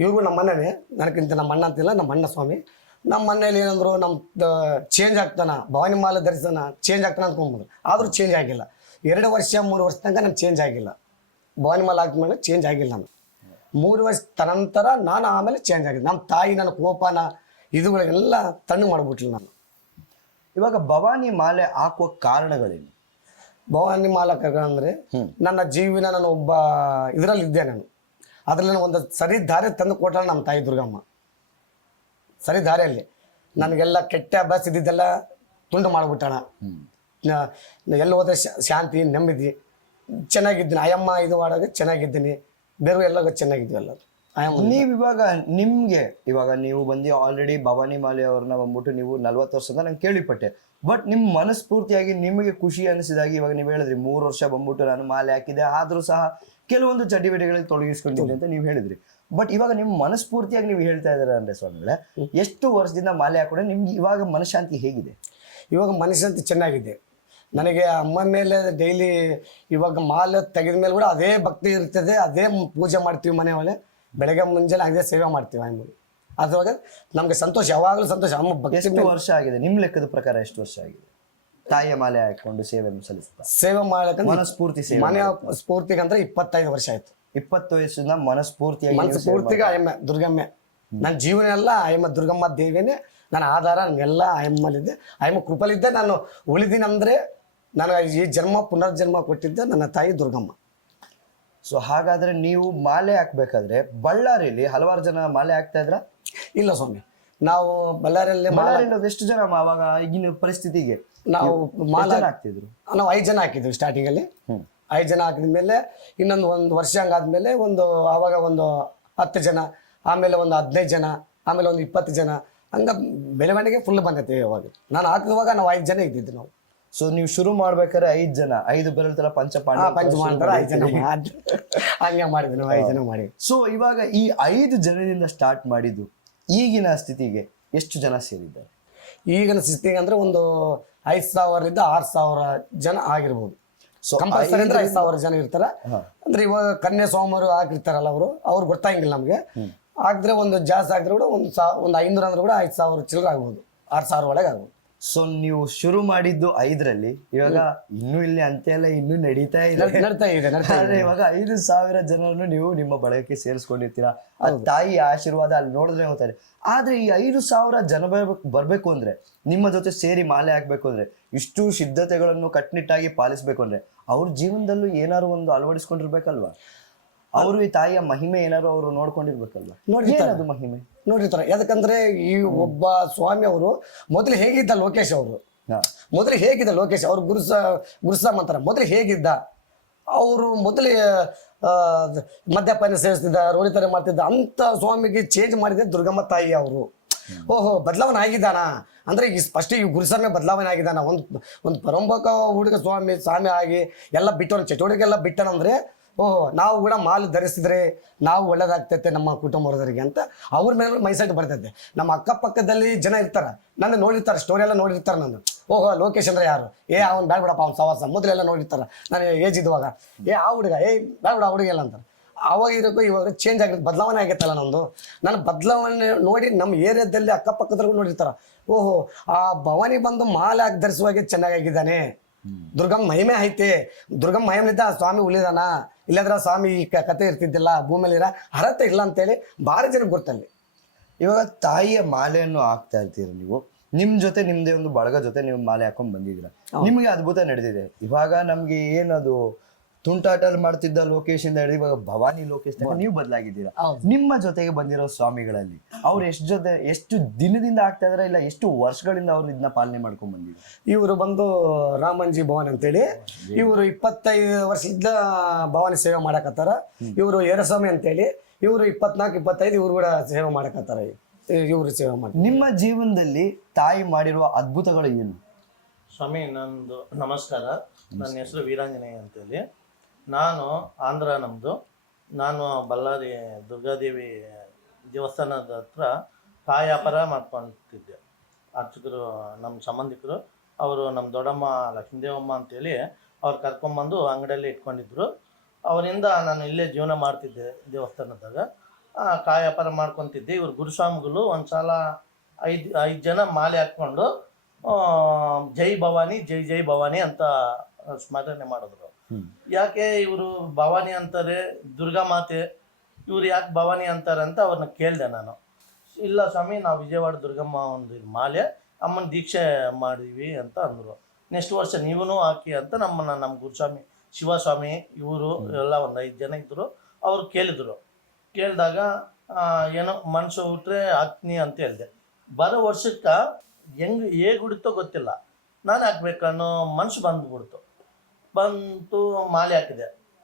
ಇವ್ರಿಗೂ ನಮ್ಮ ಅಣ್ಣನೇ, ನನಗಿಂತ ನಮ್ಮ ಅಣ್ಣ ಅಂತಿಲ್ಲ, ನಮ್ಮ ಅಣ್ಣ ಸ್ವಾಮಿ. ನಮ್ಮ ಮನೇಲಿ ಏನಂದ್ರು, ನಮ್ಮ ಚೇಂಜ್ ಆಗ್ತಾನ, ಭವಾನಿ ಮಾಲೆ ಧರಿಸ್ತಾನ, ಚೇಂಜ್ ಆಗ್ತಾನೆ ಅಂದ್ಕೊಂಡ್ಬಿಡ್ರು. ಆದರೂ ಚೇಂಜ್ ಆಗಿಲ್ಲ. 2 ವರ್ಷ 3 ವರ್ಷ ತನಕ ನಾನು ಚೇಂಜ್ ಆಗಿಲ್ಲ. ಭವಾನಿ ಮಾಲೆ ಹಾಕಿದ್ಮೇಲೆ ಚೇಂಜ್ ಆಗಿಲ್ಲ ನಾನು. 3 ವರ್ಷ ತನಂತರ ನಾನು ಆಮೇಲೆ ಚೇಂಜ್ ಆಗಿದೆ. ನಮ್ಮ ತಾಯಿ ನನ್ನ ಕೋಪನ ಇದುಗಳಿಗೆಲ್ಲ ತಣ್ಣು ಮಾಡಿಬಿಟ್ಲು ನಾನು. ಇವಾಗ ಭವಾನಿ ಮಾಲೆ ಹಾಕುವ ಕಾರಣಗಳೇನು? ಭವಾನಿ ಮಾಲಕರಂದ್ರೆ ನನ್ನ ಜೀವನ, ನಾನು ಒಬ್ಬ ಇದರಲ್ಲಿ ಇದ್ದೆ. ನಾನು ಅದರಲ್ಲಿ ಒಂದು ಸರಿ ದಾರಿ ತಂದು ಕೊಟ್ಟಳ ನಮ್ಮ ತಾಯಿ ದುರ್ಗಮ್ಮ. ಸರಿ ದಾರಿಯಲ್ಲಿ ನನಗೆಲ್ಲ ಕೆಟ್ಟ ಅಭ್ಯಾಸ ಇದ್ದಿದ್ದೆಲ್ಲ ತುಂಡು ಮಾಡಿಬಿಟ್ಟಣ. ಎಲ್ಲ ಹೋದ್ರೆ ಶಾಂತಿ, ನೆಮ್ಮದಿ, ಚೆನ್ನಾಗಿದ್ದೀನಿ. ಅಯ್ಯಮ್ಮ ಇದು ಮಾಡಾಗ ಚೆನ್ನಾಗಿದ್ದೀನಿ, ಬೇರೆ ಎಲ್ಲ ಚೆನ್ನಾಗಿದ್ವಿ ಎಲ್ಲ. ನೀವ್ ಇವಾಗ ನಿಮ್ಗೆ ಇವಾಗ ನೀವು ಬಂದು ಆಲ್ರೆಡಿ ಭವಾನಿ ಮಾಲೆ ಅವ್ರನ್ನ ಬಂದ್ಬಿಟ್ಟು ನೀವು 40 ವರ್ಷದ ನಂಗೆ ಕೇಳಿಪಟ್ಟೆ. ಬಟ್ ನಿಮ್ ಮನಸ್ಫೂರ್ತಿಯಾಗಿ ನಿಮಗೆ ಖುಷಿ ಅನಿಸಿದಾಗ ಇವಾಗ ನೀವು ಹೇಳಿದ್ರಿ 3 ವರ್ಷ ಬಂದ್ಬಿಟ್ಟು ನಾನು ಮಾಲೆ ಹಾಕಿದೆ, ಆದ್ರೂ ಸಹ ಕೆಲವೊಂದು ಚಟುವಟಿಕೆಗಳಲ್ಲಿ ತೊಡಗಿಸ್ಕೊಂಡಿದ್ದೆ ಅಂತ ನೀವು ಹೇಳಿದ್ರಿ. ಬಟ್ ಇವಾಗ ನಿಮ್ ಮನಸ್ಫೂರ್ತಿಯಾಗಿ ನೀವು ಹೇಳ್ತಾ ಇದಾರೆ ಅಂದ್ರೆ ಸ್ವಾಮಿಗಳೇ, ಎಷ್ಟು ವರ್ಷದಿಂದ ಮಾಲೆ ಹಾಕೊಂಡ್ರೆ ನಿಮ್ಗೆ ಇವಾಗ ಮನಃಶಾಂತಿ ಹೇಗಿದೆ? ಇವಾಗ ಮನಸ್ಸಂತ ಚೆನ್ನಾಗಿದೆ. ನನಗೆ ಅಮ್ಮ ಮೇಲೆ ಡೈಲಿ ಇವಾಗ ಮಾಲೆ ತೆಗೆದ ಮೇಲೆ ಕೂಡ ಅದೇ ಭಕ್ತಿ ಇರ್ತದೆ, ಅದೇ ಪೂಜೆ ಮಾಡ್ತೀವಿ ಮನೆ ಒಳಗೆ. ಬೆಳಗ್ಗೆ ಮುಂಜಾನೆ ಅದೇ ಸೇವೆ ಮಾಡ್ತೀವಿ ಆಮೇಲೆ. ಅದ್ರೊಳಗೆ ನಮ್ಗೆ ಸಂತೋಷ, ಯಾವಾಗಲೂ ಸಂತೋಷ. ಅಮ್ಮ ಭಕ್ತಿ ಎಷ್ಟು ವರ್ಷ ಆಗಿದೆ ನಿಮ್ಮ ಲೆಕ್ಕದ ಪ್ರಕಾರ? ಎಷ್ಟು ವರ್ಷ ಆಗಿದೆ ತಾಯಿಯ ಮಾಲೆ ಹಾಕೊಂಡು ಸೇವೆ ಸಲ್ಲಿಸ್ತಾ? ಸೇವೆ ಮಾಡಕ್ಕೆ ಮನಸ್ಫೂರ್ತಿ ಸೇವೆ ಮನೆ ಸ್ಫೂರ್ತಿಗಂದ್ರೆ 25 ವರ್ಷ ಆಯ್ತು. 20 ವರ್ಷದಿಂದ ಮನಸ್ಫೂರ್ತಿಯಾಗಿ ಮನಸ್ಫೂರ್ತಿಗೆ ಆಯಮ್ಮ ದುರ್ಗಮ್ಮೆ ನನ್ನ ಜೀವನ ಎಲ್ಲ. ಆಯಮ್ಮ ದುರ್ಗಮ್ಮ ದೇವಿನೇ ನನ್ನ ಆಧಾರ. ನನಗೆಲ್ಲ ಆಯಮ್ಮಲ್ಲಿದ್ದೆ, ಆಯಮ್ಮ ಕೃಪಲಿದ್ದೆ ನಾನು ಉಳಿದೀನಿ. ಅಂದರೆ ನನಗೆ ಈ ಜನ್ಮ ಪುನರ್ಜನ್ಮ ಕೊಟ್ಟಿದ್ದೆ ನನ್ನ ತಾಯಿ ದುರ್ಗಮ್ಮ. ಸೊ ಹಾಗಾದ್ರೆ ನೀವು ಮಾಲೆ ಹಾಕ್ಬೇಕಾದ್ರೆ ಬಳ್ಳಾರಿಯಲ್ಲಿ ಹಲವಾರು ಜನ ಮಾಲೆ ಹಾಕ್ತಾ ಇದ್ರ? ಇಲ್ಲ ಸ್ವಾಮಿ, ನಾವು ಬಳ್ಳಾರಿಯಲ್ಲಿ ಎಷ್ಟು ಜನ ಅವಾಗ ಈಗಿನ ಪರಿಸ್ಥಿತಿಗೆ ನಾವು ಮಾಲೆ ಹಾಕ್ತಿದ್ರು? ನಾವು 5 ಜನ ಹಾಕಿದ್ವಿ ಸ್ಟಾರ್ಟಿಂಗಲ್ಲಿ. 5 ಜನ ಹಾಕಿದ್ಮೇಲೆ ಇನ್ನೊಂದು 1 ವರ್ಷ ಹಂಗಾದ್ಮೇಲೆ ಆವಾಗ ಒಂದು 10 ಜನ, ಆಮೇಲೆ ಒಂದು 15 ಜನ, ಆಮೇಲೆ ಒಂದು 20 ಜನ, ಹಂಗ ಬೆಳವಣಿಗೆ ಫುಲ್ ಬಂದೈತೆ. ಇವಾಗ ನಾನು ಹಾಕಿರುವಾಗ ನಾವು 5 ಜನ ಇದ್ದಿದ್ದು ನಾವು. ಸೊ ನೀವು ಶುರು ಮಾಡ್ಬೇಕಾದ್ರೆ 5 ಜನ, 5 ಬೆರಳು ತರ ಪಂಚಮಾಂತರ 5 ಜನ ಹಂಗೆ ಮಾಡಿದ್ವಿ ನಾವು. 5 ಜನ ಮಾಡಿ. ಸೊ ಇವಾಗ ಈ 5 ಜನದಿಂದ ಸ್ಟಾರ್ಟ್ ಮಾಡಿದ್ದು ಈಗಿನ ಸ್ಥಿತಿಗೆ ಎಷ್ಟು ಜನ ಸೇರಿದ್ದಾರೆ? ಈಗಿನ ಸ್ಥಿತಿಗೆ ಅಂದ್ರೆ ಒಂದು 5,000 ಇಂದ 6,000 ಜನ ಆಗಿರ್ಬೋದು. ಸೊ ಕಂಪಲ್ಸರಿ ಅಂದ್ರೆ 5,000 ಜನ ಇರ್ತಾರ. ಅಂದ್ರೆ ಇವಾಗ ಕನ್ಯಾ ಸ್ವಾಮಿಯವರು ಹಾಕಿರ್ತಾರಲ್ಲ, ಅವ್ರು ಗೊತ್ತಾಗಿಲ್ಲ ನಮ್ಗೆ. ಹಾಕಿದ್ರೆ ಒಂದು ಜಾಸ್ತಿ ಆಗಿದ್ರೆ ಕೂಡ ಒಂದು 500 ಅಂದ್ರೆ ಕೂಡ 5,000 ಚಿಲ್ಲರೆ ಆಗ್ಬೋದು, 6,000 ಒಳಗೆ ಆಗ್ಬೋದು. ಸೊ ನೀವು ಶುರು ಮಾಡಿದ್ದು 5ರಲ್ಲಿ, ಇವಾಗ ಇನ್ನೂ ಇಲ್ಲಿ ಅಂತ್ಯ ಎಲ್ಲ ಇನ್ನೂ ನಡೀತಾ ಇದೆ. ಆದ್ರೆ ಇವಾಗ 5,000 ಜನರನ್ನು ನೀವು ನಿಮ್ಮ ಬಳಗಕ್ಕೆ ಸೇರಿಸ್ಕೊಂಡಿರ್ತೀರಾ. ತಾಯಿ ಆಶೀರ್ವಾದ ಅಲ್ಲಿ ನೋಡಿದ್ರೆ ಹೋಗ್ತಾರೆ. ಆದ್ರೆ ಈ 5,000 ಜನ ಬರ್ಬೇಕು ಅಂದ್ರೆ, ನಿಮ್ಮ ಜೊತೆ ಸೇರಿ ಮಾಲೆ ಹಾಕ್ಬೇಕು ಅಂದ್ರೆ, ಇಷ್ಟು ಸಿದ್ಧತೆಗಳನ್ನು ಕಟ್ಟುನಿಟ್ಟಾಗಿ ಪಾಲಿಸ್ಬೇಕು ಅಂದ್ರೆ ಅವ್ರ ಜೀವನದಲ್ಲೂ ಏನಾದ್ರು ಒಂದು ಅಳವಡಿಸ್ಕೊಂಡಿರ್ಬೇಕಲ್ವಾ? ಅವರು ಈ ತಾಯಿಯ ಮಹಿಮೆ ಏನಾದ್ರು ಅವರು ನೋಡ್ಕೊಂಡಿರ್ಬೇಕಲ್ವಾ? ಅದು ಮಹಿಮೆ ನೋಡಿರ್ತಾರೆ. ಯಾಕಂದ್ರೆ ಈ ಒಬ್ಬ ಸ್ವಾಮಿ ಅವರು ಮೊದಲು ಹೇಗಿದ್ದ ಲೋಕೇಶ್ ಅವರು, ಮೊದಲು ಹೇಗಿದ್ದ ಲೋಕೇಶ್ ಅವರು ಗುರುಸ್ವಾಮಿ ಅಂತಾರೆ. ಮೊದಲು ಹೇಗಿದ್ದ ಅವರು, ಮೊದಲು ಮದ್ಯಪಾನ ಸೇವಿಸ್ತಿದ್ದ, ರೋಡಿತನ ಮಾಡ್ತಿದ್ದ ಅಂತ ಸ್ವಾಮಿಗೆ ಚೇಂಜ್ ಮಾಡಿದೆ ದುರ್ಗಮ್ಮ ತಾಯಿ ಅವರು. ಓಹೋ, ಬದಲಾವಣೆ ಆಗಿದ್ದಾನ ಅಂದ್ರೆ ಈ ಫಸ್ಟ್ ಈ ಗುರುಸ್ವಾಮಿ ಬದಲಾವಣೆ ಆಗಿದ್ದಾನ. ಒಂದು ಪರಂಪಕ ಹುಡುಗ ಸ್ವಾಮಿ ಆಗಿ ಎಲ್ಲ ಬಿಟ್ಟು ಚಟುವಟಿಕೆ ಎಲ್ಲ ಬಿಟ್ಟನಂದ್ರೆ, ಓಹೋ ನಾವು ಕೂಡ ಮಾಲು ಧರಿಸಿದ್ರೆ ನಾವು ಒಳ್ಳೇದಾಗ್ತೈತೆ ನಮ್ಮ ಕುಟುಂಬದವರಿಗೆ ಅಂತ ಅವ್ರ ಮೇಲೆ ಮೈಸೆಟ್ ಬರ್ತೈತೆ. ನಮ್ಮ ಅಕ್ಕಪಕ್ಕದಲ್ಲಿ ಜನ ಇರ್ತಾರೆ, ನನ್ನ ನೋಡಿರ್ತಾರೆ, ಸ್ಟೋರಿ ಎಲ್ಲ ನೋಡಿರ್ತಾರೆ. ನಾನು ಓಹೋ ಲೋಕೇಶ್ ಅಂದ್ರೆ ಯಾರು, ಅವ್ನು ಬ್ಯಾಡ ಬಿಡಪ್ಪ ಅವ್ನು ಸವಾಸ ಮೊದಲೆಲ್ಲ ನೋಡಿರ್ತಾರೆ. ನಾನು ಏಜ್ ಇದ್ದಾಗ ಆ ಹುಡುಗ ಬ್ಯಾಡ ಬಿಡ ಹುಡುಗ ಎಲ್ಲ ಅಂತಾರೆ. ಅವಾಗ ಇರೋಕ್ಕೂ ಇವಾಗ ಚೇಂಜ್ ಆಗಿರುತ್ತೆ, ಬದಲಾವಣೆ ಆಗೈತಲ್ಲ ನಮ್ಮದು. ನನ್ನ ಬದಲಾವಣೆ ನೋಡಿ ನಮ್ಮ ಏರಿಯಾದಲ್ಲಿ ಅಕ್ಕಪಕ್ಕದ್ರಿಗೂ ನೋಡಿರ್ತಾರ. ಓಹೋ ಆ ಭವಾನಿ ಬಂದು ಮಾಲೆ ಹಾಕಿ ಧರಿಸುವಾಗೆ ಚೆನ್ನಾಗಿದ್ದಾನೆ, ದುರ್ಗಮ್ಮ ಮಹಿಮೆ ಐತೆ, ದುರ್ಗಮ್ಮ ಮಹಿಮೆಲಿದ್ದ ಸ್ವಾಮಿ ಉಳಿದಾನ, ಇಲ್ಲದ್ರ ಸ್ವಾಮಿ ಈ ಕತೆ ಇರ್ತಿದ್ದಿಲ್ಲ, ಭೂಮಿಯಲ್ಲಿರ ಅರ್ಹತೆ ಇಲ್ಲ ಅಂತೇಳಿ ಭಾರಿ ಜನಕ್ಕೆ ಗೊತ್ತಲ್ಲಿ. ಇವಾಗ ತಾಯಿಯ ಮಾಲೆಯನ್ನು ಹಾಕ್ತಾ ಇರ್ತೀರ ನೀವು, ನಿಮ್ ಜೊತೆ ನಿಮ್ದೇ ಒಂದು ಬಳಗ ಜೊತೆ ನೀವು ಮಾಲೆ ಹಾಕೊಂಡ್ ಬಂದಿದ್ದೀರಾ. ನಿಮ್ಗೆ ಅದ್ಭುತ ನಡೆದಿದೆ. ಇವಾಗ ನಮ್ಗೆ ಏನದು ತುಂಟಾಟಲ್ಲಿ ಮಾಡ್ತಿದ್ದ ಲೋಕೇಶ್ ಇಂದ ಹಿಡಿದು ಇವಾಗ ಭವಾನಿ ಲೋಕೇಶ್ ನೀವು ಬದಲಾಗಿದ್ದೀರಾ. ನಿಮ್ಮ ಜೊತೆಗೆ ಬಂದಿರೋ ಸ್ವಾಮಿಗಳಲ್ಲಿ ಅವ್ರು ಎಷ್ಟು ದಿನದಿಂದ ಆಗ್ತಾ ಇದಾರೆ, ಇಲ್ಲ ಎಷ್ಟು ವರ್ಷಗಳಿಂದ ಅವ್ರು ಇದನ್ನ ಪಾಲನೆ ಮಾಡ್ಕೊಂಡ್ ಬಂದಿದ್ದಾರೆ? ಇವರು ಬಂದು ರಾಮಂಜಿ ಭವಾನಿ ಅಂತೇಳಿ ಇವರು 25 ವರ್ಷದಿಂದ ಭವಾನಿ ಸೇವೆ ಮಾಡಕತ್ತಾರ. ಇವರು ಏರಸ್ವಾಮಿ ಅಂತೇಳಿ ಇವರು 24-25 ಇವ್ರು ಕೂಡ ಸೇವೆ ಮಾಡಕತ್ತಾರ. ಇವರು ಸೇವೆ ಮಾಡಿ. ನಿಮ್ಮ ಜೀವನದಲ್ಲಿ ತಾಯಿ ಮಾಡಿರುವ ಅದ್ಭುತಗಳು ಏನು? ಸ್ವಾಮಿ ನಂದು ನಮಸ್ಕಾರ. ನನ್ನ ಹೆಸರು ವೀರಾಂಜನೇಯ ಅಂತೇಳಿ. ನಾನು ಆಂಧ್ರ ನಮ್ಮದು. ನಾನು ಬಳ್ಳಾರಿ ದುರ್ಗಾದೇವಿ ದೇವಸ್ಥಾನದ ಹತ್ರ ಕಾಯಿ ವ್ಯಾಪಾರ ಮಾಡ್ಕೊತಿದ್ದೆ. ಅರ್ಚಕರು ನಮ್ಮ ಸಂಬಂಧಿಕರು ಅವರು ನಮ್ಮ ದೊಡ್ಡಮ್ಮ ಲಕ್ಷ್ಮೀದೇವಮ್ಮ ಅಂತೇಳಿ ಅವ್ರು ಕರ್ಕೊಂಬಂದು ಅಂಗಡಿಯಲ್ಲಿ ಇಟ್ಕೊಂಡಿದ್ರು. ಅವರಿಂದ ನಾನು ಇಲ್ಲೇ ಜೀವನ ಮಾಡ್ತಿದ್ದೆ ದೇವಸ್ಥಾನದಾಗ. ಕಾಯಿ ವ್ಯಾಪಾರ ಮಾಡ್ಕೊತಿದ್ದೆ. ಇವ್ರು ಗುರುಸ್ವಾಮಿಗಳು ಒಂದು ಸಲ 5 ಜನ ಮಾಲೆ ಹಾಕ್ಕೊಂಡು ಜೈ ಭವಾನಿ ಜೈ ಜೈ ಭವಾನಿ ಅಂತ ಸ್ಮರಣೆ ಮಾಡಿದ್ರು. ಯಾಕೆ ಇವರು ಭವಾನಿ ಅಂತಾರೆ, ದುರ್ಗಾ ಮಾತೆ, ಇವ್ರು ಯಾಕೆ ಭವಾನಿ ಅಂತಾರೆ ಅಂತ ಅವ್ರನ್ನ ಕೇಳಿದೆ ನಾನು. ಇಲ್ಲ ಸ್ವಾಮಿ, ನಾವು ವಿಜಯವಾಡ ದುರ್ಗಮ್ಮ ಒಂದು ಮಾಲೆ ಅಮ್ಮನ ದೀಕ್ಷೆ ಮಾಡಿದ್ವಿ ಅಂತ ಅಂದರು. ನೆಕ್ಸ್ಟ್ ವರ್ಷ ನೀವೂ ಹಾಕಿ ಅಂತ ನಮ್ಮ ಗುರುಸ್ವಾಮಿ ಶಿವಸ್ವಾಮಿ ಇವರು ಎಲ್ಲ ಒಂದು 5 ಜನ ಇದ್ದರು. ಅವರು ಕೇಳಿದಾಗ ಏನೋ ಮನಸ್ಸು ಬಿಟ್ರೆ ಹಾಕ್ತೀನಿ ಅಂತ ಹೇಳಿದೆ. ಬರೋ ವರ್ಷಕ್ಕೆ ಹೇಗೆ ಹುಡುತ್ತೋ ಗೊತ್ತಿಲ್ಲ, ನಾನು ಹಾಕ್ಬೇಕನ್ನೋ ಮನಸ್ಸು ಬಂತು ಮಾಲೆ